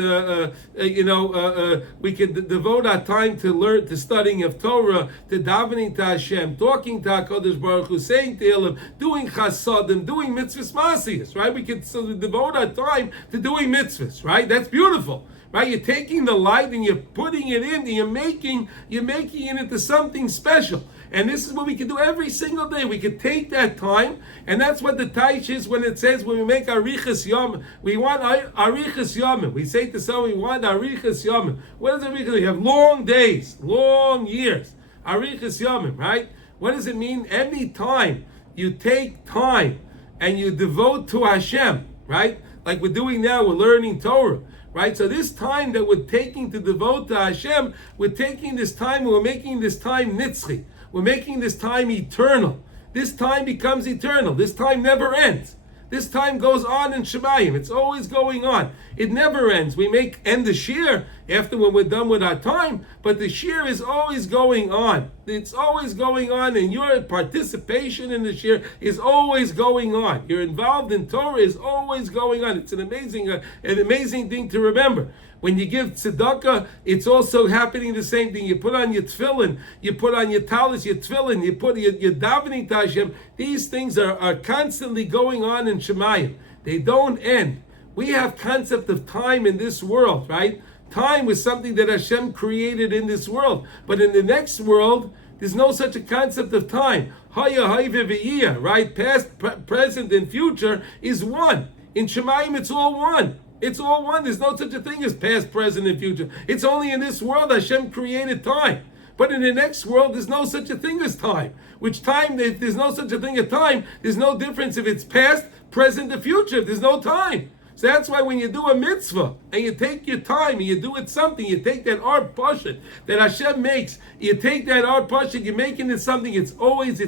we can devote our time to studying of Torah, to davening to Hashem, talking to HaKadosh Baruch Hu, saying to Him, doing chasadim, doing mitzvahs masiyas, right? We can devote our time to doing mitzvahs, right? That's beautiful. Right, you're taking the light and you're putting it in, and you're making it into something special. And this is what we can do every single day. We can take that time, and that's what the taish is when it says when we make arichas yom, we want arichas yom. We say to someone, we want arichas yom. What does arichas? You have long days, long years. Arichas yom, right? What does it mean? Any time you take time and you devote to Hashem, right? Like we're doing now, we're learning Torah. Right, so this time that we're taking to devote to Hashem, we're making this time nitzchi. We're making this time eternal. This time becomes eternal. This time never ends. This time goes on in Shemayim. It's always going on. It never ends. We end the shir after when we're done with our time, but the shir is always going on. It's always going on, and your participation in the shir is always going on. You're involved in Torah is always going on. It's an amazing thing to remember. When you give tzedakah, it's also happening the same thing. You put on your tefillin, you put on your talis, your tefillin, you're davening to Hashem. These things are constantly going on in Shemayim. They don't end. We have concept of time in this world, right? Time was something that Hashem created in this world. But in the next world, there's no such a concept of time. Haya, hayve, ve'iyah, right? Past, present, and future is one. In Shemayim, it's all one. It's all one. There's no such a thing as past, present, and future. It's only in this world Hashem created time. But in the next world, there's no such a thing as time. Which time, if there's no such a thing as time, there's no difference if it's past, present, or future. There's no time. So that's why when you do a mitzvah and you take your time and you do it something, you take that art Parshat that Hashem makes, you take that art Parshat, you're making it something, it's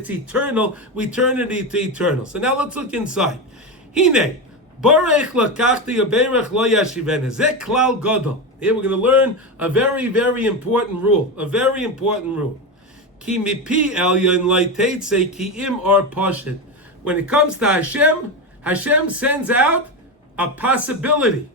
eternal, we turn it to eternal. So now let's look inside. Hine, Borech lakachti uberech lo yashivena. Zeh klal gadol. Here we're going to learn a very, very important rule. A very important rule. Ki mipi elyon leiteitze ki im ar Parshat. When it comes to Hashem, Hashem sends out a possibility.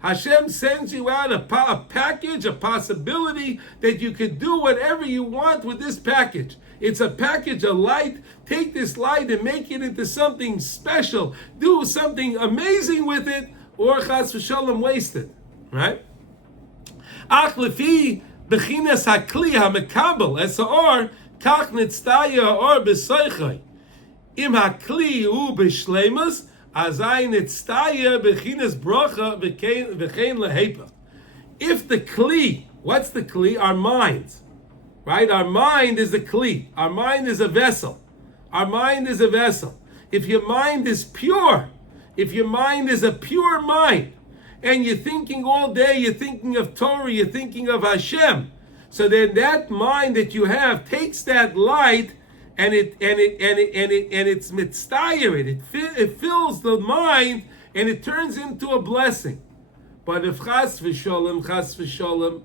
Hashem sends you out a package, a possibility that you could do whatever you want with this package. It's a package, a light. Take this light and make it into something special. Do something amazing with it, or chas v'shalom waste it. Right? Ach lefi bechinas hakli hamekabel esor kach nitztaya or b'soichai. Im hakli hu b'shleimus azay nitztaya bechinas brocha v'kein lehepa. If the kli, what's the kli? Our minds. Right? Our mind is a kli. Our mind is a vessel. Our mind is a vessel. If your mind is pure, if your mind is a pure mind, and you're thinking all day, you're thinking of Torah, you're thinking of Hashem, so then that mind that you have takes that light and it's mitztayer, it fills the mind and it turns into a blessing. But if chas v'sholem,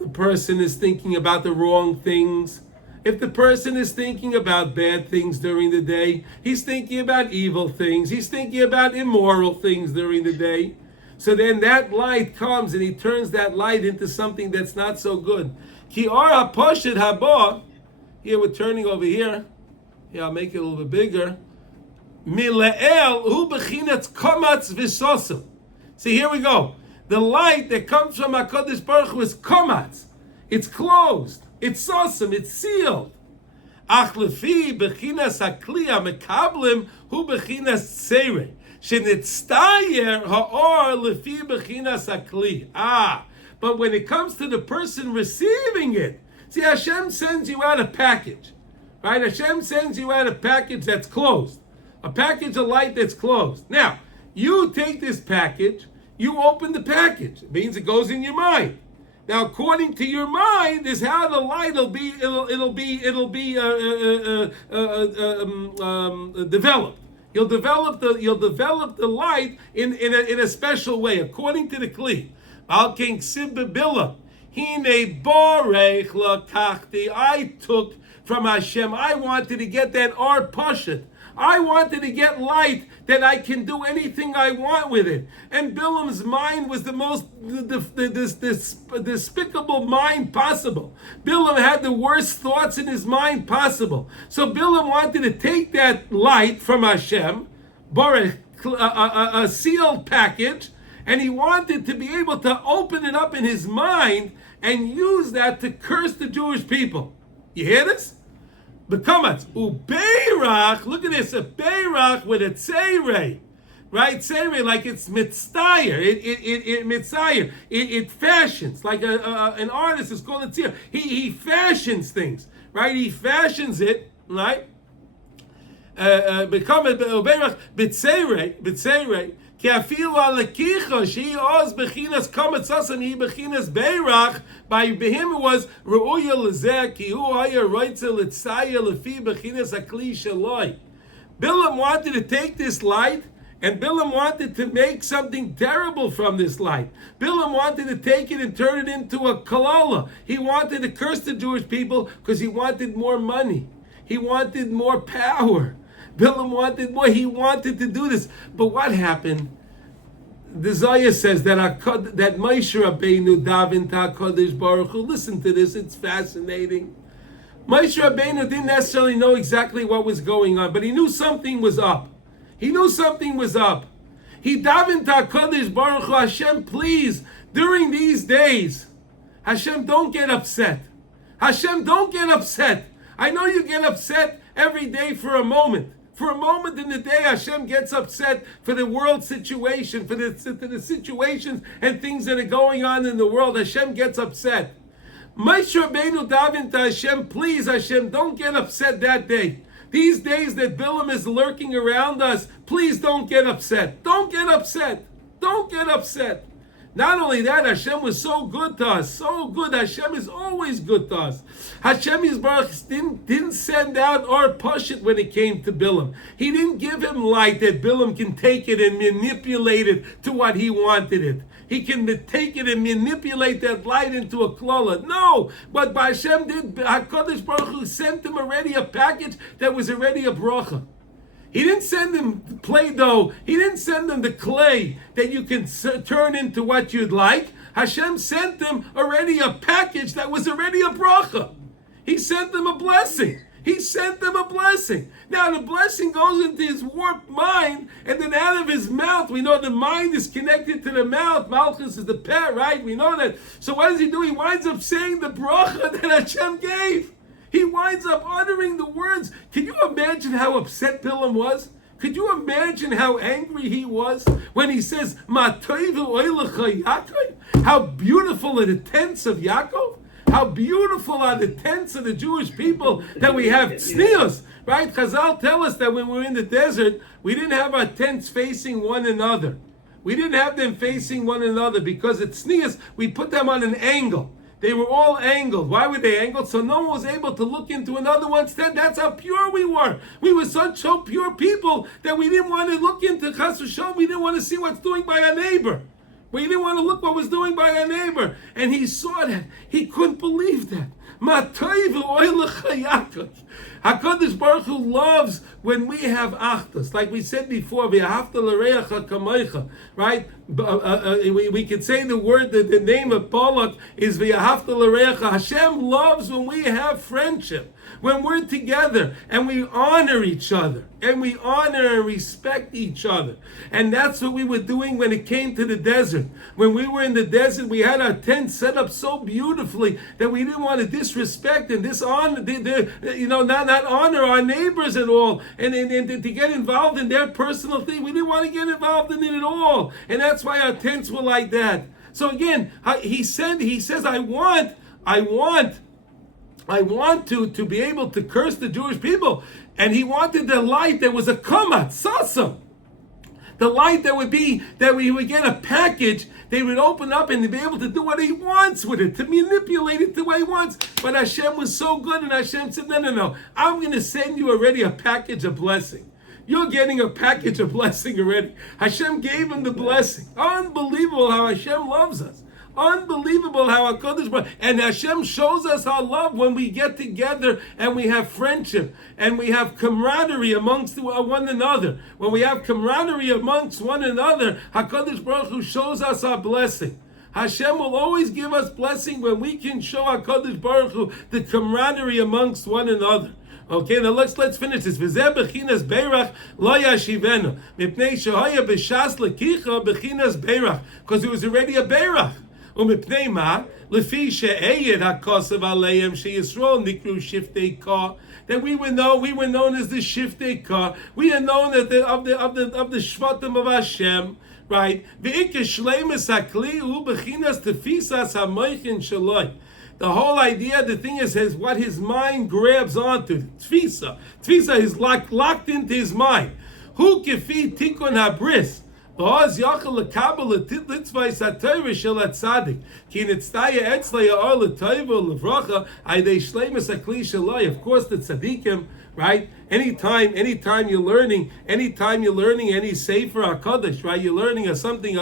the person is thinking about the wrong things, if the person is thinking about bad things during the day, he's thinking about evil things, he's thinking about immoral things during the day, so then that light comes and he turns that light into something that's not so good. Ki or ha-poshet haba, here we're turning over here, I'll make it a little bit bigger. Mila'el hu bechinat komatz v'sosim. See, here we go. The light that comes from HaKadosh Baruch Hu is komatz. It's closed. It's sosim. It's sealed. Ach lefi bechinas hakli hamekablim hu bechinas tzerei. Shenitztayer ha'or lefi bechinas hakli. But when it comes to the person receiving it, see, Hashem sends you out a package. Right? Hashem sends you out a package that's closed. A package of light that's closed. Now, you take this package, you open the package. It means it goes in your mind. Now, according to your mind, is how the light will be. It'll be developed. You'll develop the light in a special way, according to the kli. Al king Sibbilah, hine borech lakachti. I took from Hashem. I wanted to get that art Parshat. I wanted to get light that I can do anything I want with it. And Balaam's mind was the most despicable mind possible. Balaam had the worst thoughts in his mind possible. So Balaam wanted to take that light from Hashem, a sealed package, and he wanted to be able to open it up in his mind and use that to curse the Jewish people. You hear this? B'kamatz ubeirach. Look at this, a beirach with a tzerei, right? Tzerei, like it's mitztayer. It mitzayer. It fashions like an artist is called a tzir. He fashions things, right? He fashions it, right? B'kamatz ubeirach b'tzerei. Ki afilu alekicha she oz bechinas kamatzasan he bechinas beirach. By him it was Reuya Lezeh ki hu haya roitze litzaya lefi bechinas hakli shaloi. Balaam wanted to take this light, and Balaam wanted to make something terrible from this light. Balaam wanted to take it and turn it into a kalala. He wanted to curse the Jewish people because he wanted more money. He wanted more power. Balaam wanted more. He wanted to do this. But what happened? The Zohar says that Moshe Rabbeinu davened to HaKadosh Baruch Hu. Listen to this. It's fascinating. Moshe Rabbeinu didn't necessarily know exactly what was going on, but he knew something was up. He knew something was up. He davened to HaKadosh Baruch Hu. Hashem, please, during these days, Hashem, don't get upset. Hashem, don't get upset. I know you get upset every day for a moment. For a moment in the day, Hashem gets upset for the world situation, for the situations and things that are going on in the world. Hashem gets upset. Moshe Rabbeinu davened to Hashem, please Hashem, don't get upset that day. These days that Balaam is lurking around us, please don't get upset. Don't get upset. Don't get upset. Not only that, Hashem was so good to us, so good. Hashem is always good to us. Hashem Yisbarach didn't send out or push it when it came to Balaam. He didn't give him light that Balaam can take it and manipulate it to what he wanted it. He can take it and manipulate that light into a klola. No, but Hashem did. HaKadosh Baruch Hu sent him already a package that was already a bracha. He didn't send him Play-Doh. He didn't send him the clay that you can turn into what you'd like. Hashem sent him already a package that was already a bracha. He sent them a blessing. He sent them a blessing. Now the blessing goes into his warped mind, and then out of his mouth. We know the mind is connected to the mouth. Malchus is the pet, right? We know that. So what does he do? He winds up saying the bracha that Hashem gave. He winds up uttering the words. Can you imagine how upset Balaam was? Could you imagine how angry he was when he says, "Ma toivu oilecha Yaakov"? How beautiful are the tents of Yaakov? How beautiful are the tents of the Jewish people that we have tznius, right? Chazal tell us that when we're in the desert, we didn't have our tents facing one another. We didn't have them facing one another because at tznius, we put them on an angle. They were all angled. Why were they angled? So no one was able to look into another one's tent. That's how pure we were. We were such so pure people that we didn't want to look into Chas v'Shalom. We didn't want to see what's doing by our neighbor. We didn't want to look what was doing by our neighbor. And he saw that. He couldn't believe that. HaKadosh Baruch Hu loves when we have achdus. Like we said before, right? We could say the word, the name of Balak is v'yahavta l'reacha. Hashem loves when we have friendship. When we're together and we honor each other and we honor and respect each other. And that's what we were doing when it came to the desert. When we were in the desert, we had our tent set up so beautifully that we didn't want to disrespect and dishonor, not honor our neighbors at all, and to get involved in their personal thing. We didn't want to get involved in it at all. And that's why our tents were like that. So again, he says, I want to be able to curse the Jewish people. And he wanted the light that was a kamat, sasam. The light that we would get a package, they would open up and be able to do what he wants with it, to manipulate it the way he wants. But Hashem was so good, and Hashem said, no, I'm going to send you already a package of blessing. You're getting a package of blessing already. Hashem gave him the blessing. Unbelievable how Hashem loves us. Unbelievable how HaKadosh Baruch, and Hashem shows us our love when we get together and we have friendship and we have camaraderie amongst one another. When we have camaraderie amongst one another, HaKadosh Baruch Hu shows us our blessing. Hashem will always give us blessing when we can show HaKadosh Baruch Hu the camaraderie amongst one another. Okay, now let's finish this. V'zeh bechinas beirach lo yashivenu mipnei shehoya b'shas lekicha bechinas beirach, because it was already a beirach. ומפני מה? לפי שאייד הכוסף עליהם שישראל נקראו שבטי כה. That we were known as the Shiftei Ka. We are known as of the Shvatim of Hashem, right? Ve'ikar shleimus hakli hu bechinas tefisas hamoichin shaloi. The whole idea, the thing is what his mind grabs onto. Tfisa is locked into his mind. Hu kefi tikun habris. Because of course the tzaddikim, right? Anytime you're learning any sefer HaKadosh, right? You're learning a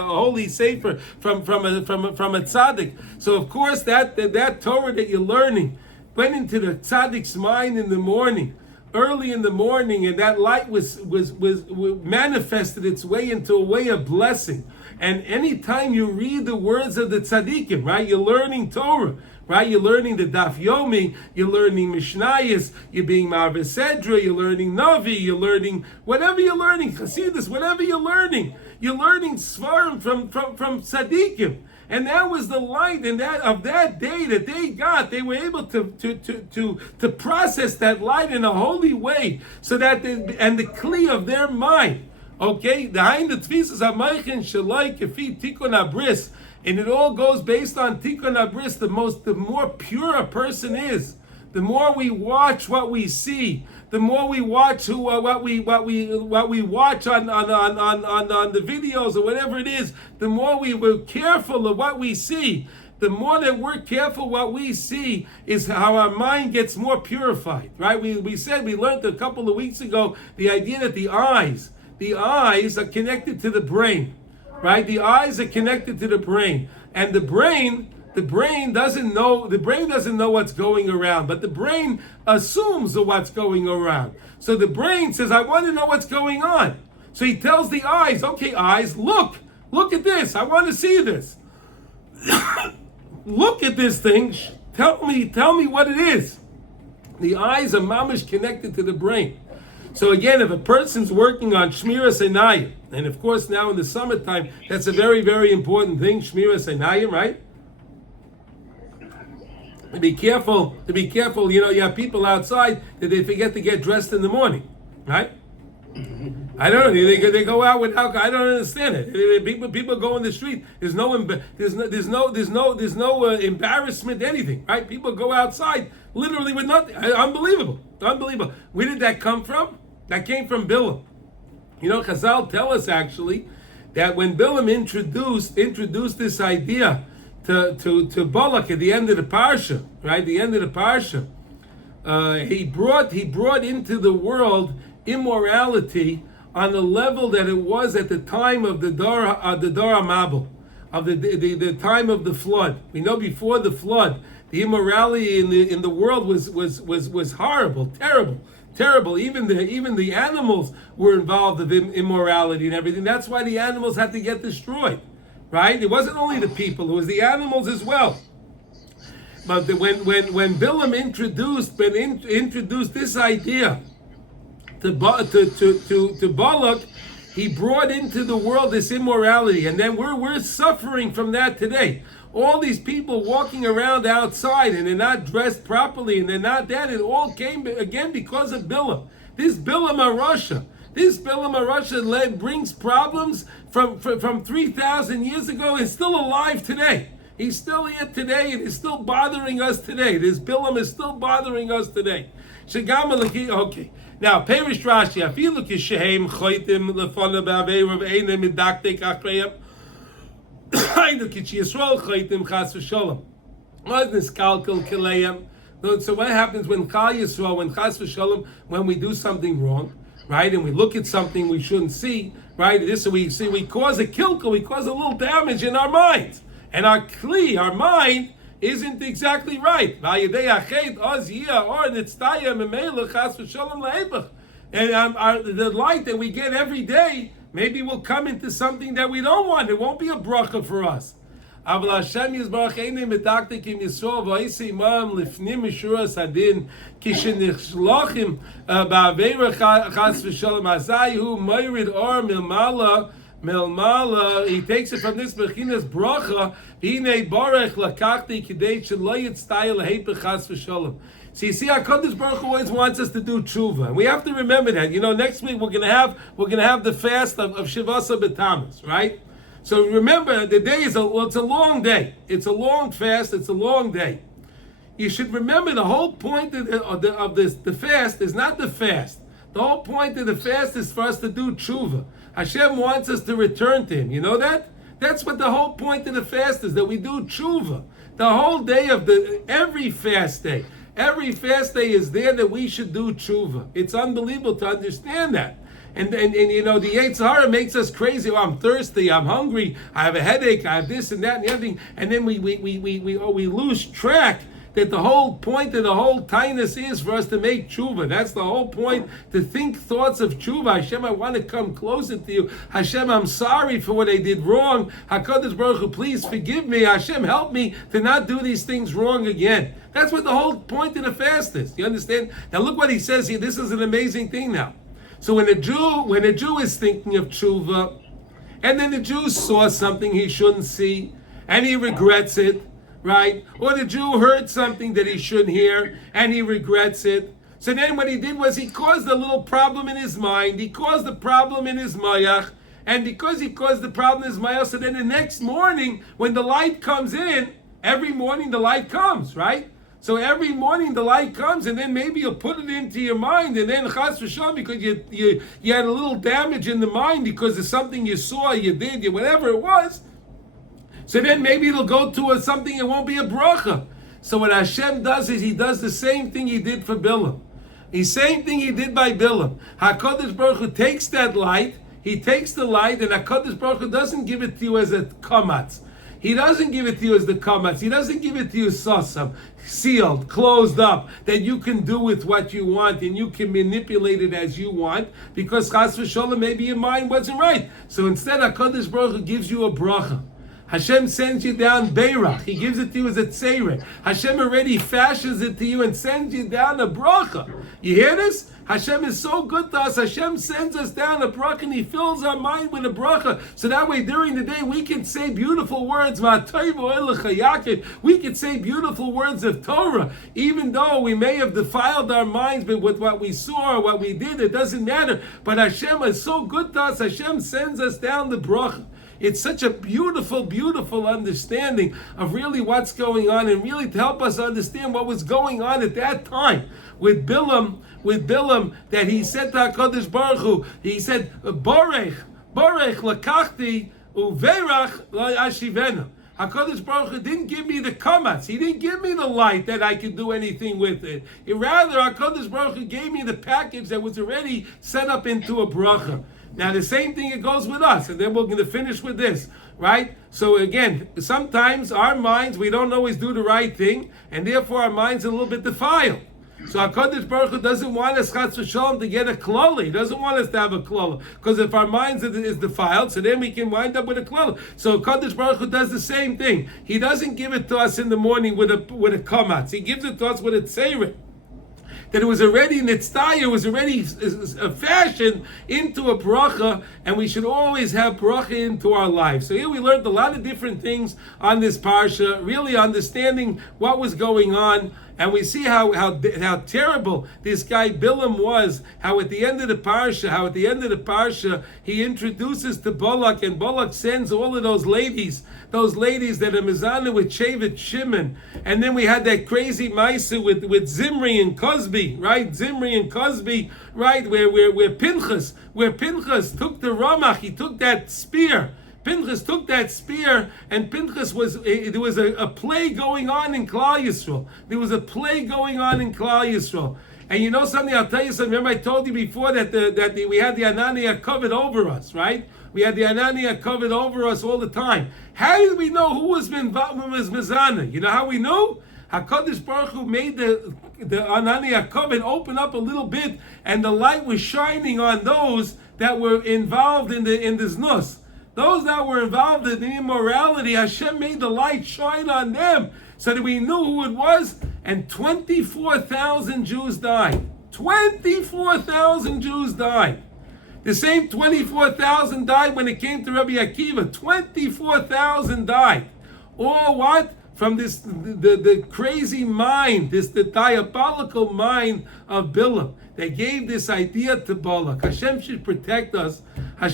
holy sefer from a tzaddik. So of course that Torah that you're learning went into the tzaddik's mind in the morning. Early in the morning, and that light was manifested its way into a way of blessing. And anytime you read the words of the tzaddikim, right, you're learning Torah, right? You're learning the Daf Yomi, you're learning Mishnayos, you're being Marveh Sedra, you're learning Navi, you're learning whatever you're learning, Chasidus, whatever you're learning Svarim from tzaddikim. And that was the light of that day that they got. They were able to process that light in a holy way, so that and the kli of their mind. Okay, the tefisas hamaychin shalai kefi tikun abris, and it all goes based on tikun abris. The more pure a person is, the more we watch what we see, the more we watch what we watch on the videos or whatever it is, the more we're careful of what we see. The more that we're careful what we see is how our mind gets more purified, right? We learned a couple of weeks ago the idea that the eyes are connected to the brain, right? The eyes are connected to the brain, and the brain doesn't know what's going around, but the brain assumes what's going around. So the brain says, I want to know what's going on. So he tells the eyes, okay, eyes, look at this. I want to see this. Look at this thing. Tell me what it is. The eyes are mamish connected to the brain. So again, if a person's working on Shmiras Einayim, and of course now in the summertime, that's a very, very important thing, Shmiras Einayim, right? To be careful, you have people outside that they forget to get dressed in the morning, right? I don't know. They go out with alcohol. I don't understand it. People go in the street. There's no embarrassment, anything, right? People go outside literally with nothing. Unbelievable. Where did that come from? That came from Balaam. Chazal tell us actually that when Balaam introduced this idea to Balak at the end of the parsha, right? The end of the parsha, he brought into the world immorality on the level that it was at the time of the Dor HaMabul, of the time of the flood. We know before the flood, the immorality in the world was horrible, terrible. Even the animals were involved in immorality and everything. That's why the animals had to get destroyed, right? It wasn't only the people; it was the animals as well. But when Balaam introduced this idea to Balak, he brought into the world this immorality, and then we're suffering from that today. All these people walking around outside and they're not dressed properly and they're not that. It all came again because of Balaam. This Balaam HaRasha. This Balaam HaRasha brings problems from 3,000 years ago and still alive today. He's still here today and is still bothering us today. This Balaam is still bothering us today. Okay. Now, Perish Rashi, afilu kishehem choitim lefana ba'aveirav einem midaktek achrayim. Hainu kichiyisrael choitim chas v'sholem. What is kalkal kileim? So what happens when Chal Yisrael, when chas v'sholem, when we do something wrong, right, and we look at something we shouldn't see, right? This we cause a kilkel, we cause a little damage in our minds, and our mind, isn't exactly right. And the light that we get every day maybe will come into something that we don't want. It won't be a bracha for us. Melmala, he takes it from this bechinas bracha. Hine barech lakachti kidei shelo yitztayel heipechas v'sholem. So you see, HaKadosh Baruch Hu always wants us to do tshuva, and we have to remember that. Next week we're gonna have the fast of Shivasa B'Tammuz, right? So remember, the day it's a long day. It's a long fast. It's a long day. You should remember the whole point of the fast is not the fast. The whole point of the fast is for us to do tshuva. Hashem wants us to return to Him. You know that? That's what the whole point of the fast is, that we do tshuva. The whole day of every fast day is there that we should do tshuva. It's unbelievable to understand that. And the Yetzer Hara makes us crazy. Oh, I'm thirsty, I'm hungry, I have a headache, I have this and that and the other thing. And then we lose track that the whole point of the whole tainus is for us to make tshuva. That's the whole point, to think thoughts of tshuva. Hashem, I want to come closer to you. Hashem, I'm sorry for what I did wrong. HaKadosh Baruch Hu, please forgive me. Hashem, help me to not do these things wrong again. That's what the whole point of the fast is. You understand? Now look what he says here. This is an amazing thing now. So when a Jew is thinking of tshuva, and then the Jew saw something he shouldn't see, and he regrets it, right? Or the Jew heard something that he shouldn't hear, and he regrets it. So then what he did was he caused a little problem in his mind. He caused a problem in his mayach. And because he caused the problem in his mayach, so then the next morning, when the light comes in, every morning the light comes, right? So every morning the light comes, and then maybe you'll put it into your mind, and then chas v'shalom, because you had a little damage in the mind because of something you saw, you did, whatever it was. So then maybe it'll go to something, it won't be a bracha. So what Hashem does is he does the same thing he did for Balaam. The same thing he did by Balaam. HaKadosh Baruch Hu takes that light, he takes the light, and HaKadosh Baruch Hu doesn't give it to you as a kamatz. He doesn't give it to you as the kamatz. He doesn't give it to you sasam, sealed, closed up, that you can do with what you want and you can manipulate it as you want, because chas v'sholem, maybe your mind wasn't right. So instead, HaKadosh Baruch Hu gives you a bracha. Hashem sends you down Beirach. He gives it to you as a tzeireh. Hashem already fashions it to you and sends you down a bracha. You hear this? Hashem is so good to us. Hashem sends us down a bracha and He fills our mind with a bracha. So that way during the day we can say beautiful words. We can say beautiful words of Torah. Even though we may have defiled our minds with what we saw or what we did, it doesn't matter. But Hashem is so good to us. Hashem sends us down the bracha. It's such a beautiful, beautiful understanding of really what's going on, and really to help us understand what was going on at that time with Balaam, that he said to HaKadosh Baruch Hu, he said, Borech lakachti uverach ashivena. HaKadosh Baruch Hu didn't give me the kamatz. He didn't give me the light that I could do anything with it. Rather, HaKadosh Baruch Hu gave me the package that was already set up into a bracha. Now the same thing it goes with us, and then we're going to finish with this, right? So again, sometimes our minds, we don't always do the right thing, and therefore our minds are a little bit defiled. So HaKadosh Baruch Hu doesn't want us chas v'shalom to get a klala. He doesn't want us to have a klala, because if our minds is defiled, so then we can wind up with a klala. So HaKadosh Baruch Hu does the same thing. He doesn't give it to us in the morning with a kamatz. He gives it to us with a tzeireh. That it was already nitztaya, it was already fashioned into a bracha, and we should always have bracha into our lives. So here we learned a lot of different things on this parsha, really understanding what was going on, and we see how terrible this guy Balaam was, how at the end of the parsha, he introduces to Balak, and Balak sends all of those ladies that are mizana with Shevet Shimon. And then we had that crazy maisa with Zimri and Cosby, right? Where Pinchas took the Ramach, he took that spear. Pinchas took that spear, and Pinchas there was a play going on in Klal Yisrael. And you know something? I'll tell you something. Remember I told you before that we had the Ananiah covered over us, right? We had the Ananiah covered over us all the time. How did we know who was Mizana? You know how we knew? HaKadosh Baruch Hu made the Ananiah covered open up a little bit, and the light was shining on those that were involved in the znus. Those that were involved in the immorality, Hashem made the light shine on them so that we knew who it was, and 24,000 Jews died. 24,000 Jews died. The same 24,000 died when it came to Rabbi Akiva. 24,000 died. All what? From the crazy mind, the diabolical mind of Balaam. They gave this idea to Balak. Hashem should protect us. And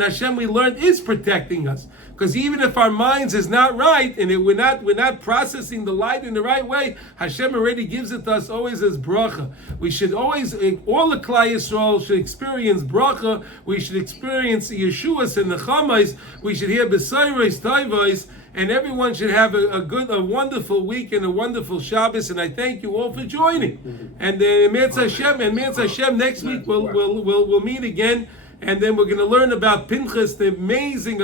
Hashem, we learned, is protecting us. Because even if our minds is not right, and we're not processing the light in the right way, Hashem already gives it to us always as bracha. We should always, all the Klal Yisrael should experience bracha. We should experience Yeshuas and Nechamais. We should hear B'sayros Tayvos. And everyone should have a wonderful week and a wonderful Shabbos. And I thank you all for joining. And Me'etz Hashem, next week we'll meet again. And then we're going to learn about Pinchas, the amazing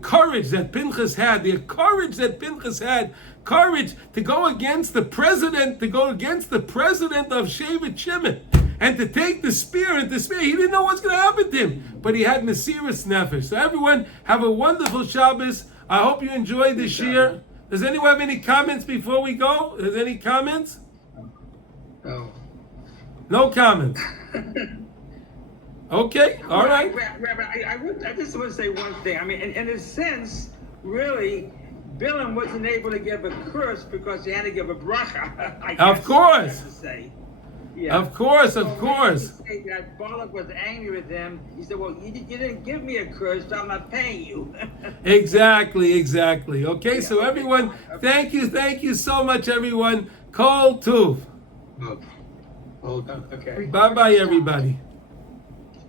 courage that Pinchas had. The courage that Pinchas had. Courage to go against the president, of Shevet Shimon. And to take the spear and he didn't know what's going to happen to him. But he had Mesiras Nefesh. So everyone, have a wonderful Shabbos. I hope you enjoyed this year. Does anyone have any comments before we go? Is there any comments? No. No comments. Okay, all right. Rabbi, I just want to say one thing. I mean, in a sense, really, Balaam wasn't able to give a curse because he had to give a bracha. Of course. Yeah. Of course, So of when course. he said that Balak was angry with him, he said, "Well, you didn't give me a curse, so I'm not paying you." Exactly, exactly. Okay, Yeah, so okay, everyone, fine, okay. thank you so much, everyone. Kol Tuv. Oh, oh, Okay. Bye bye, everybody.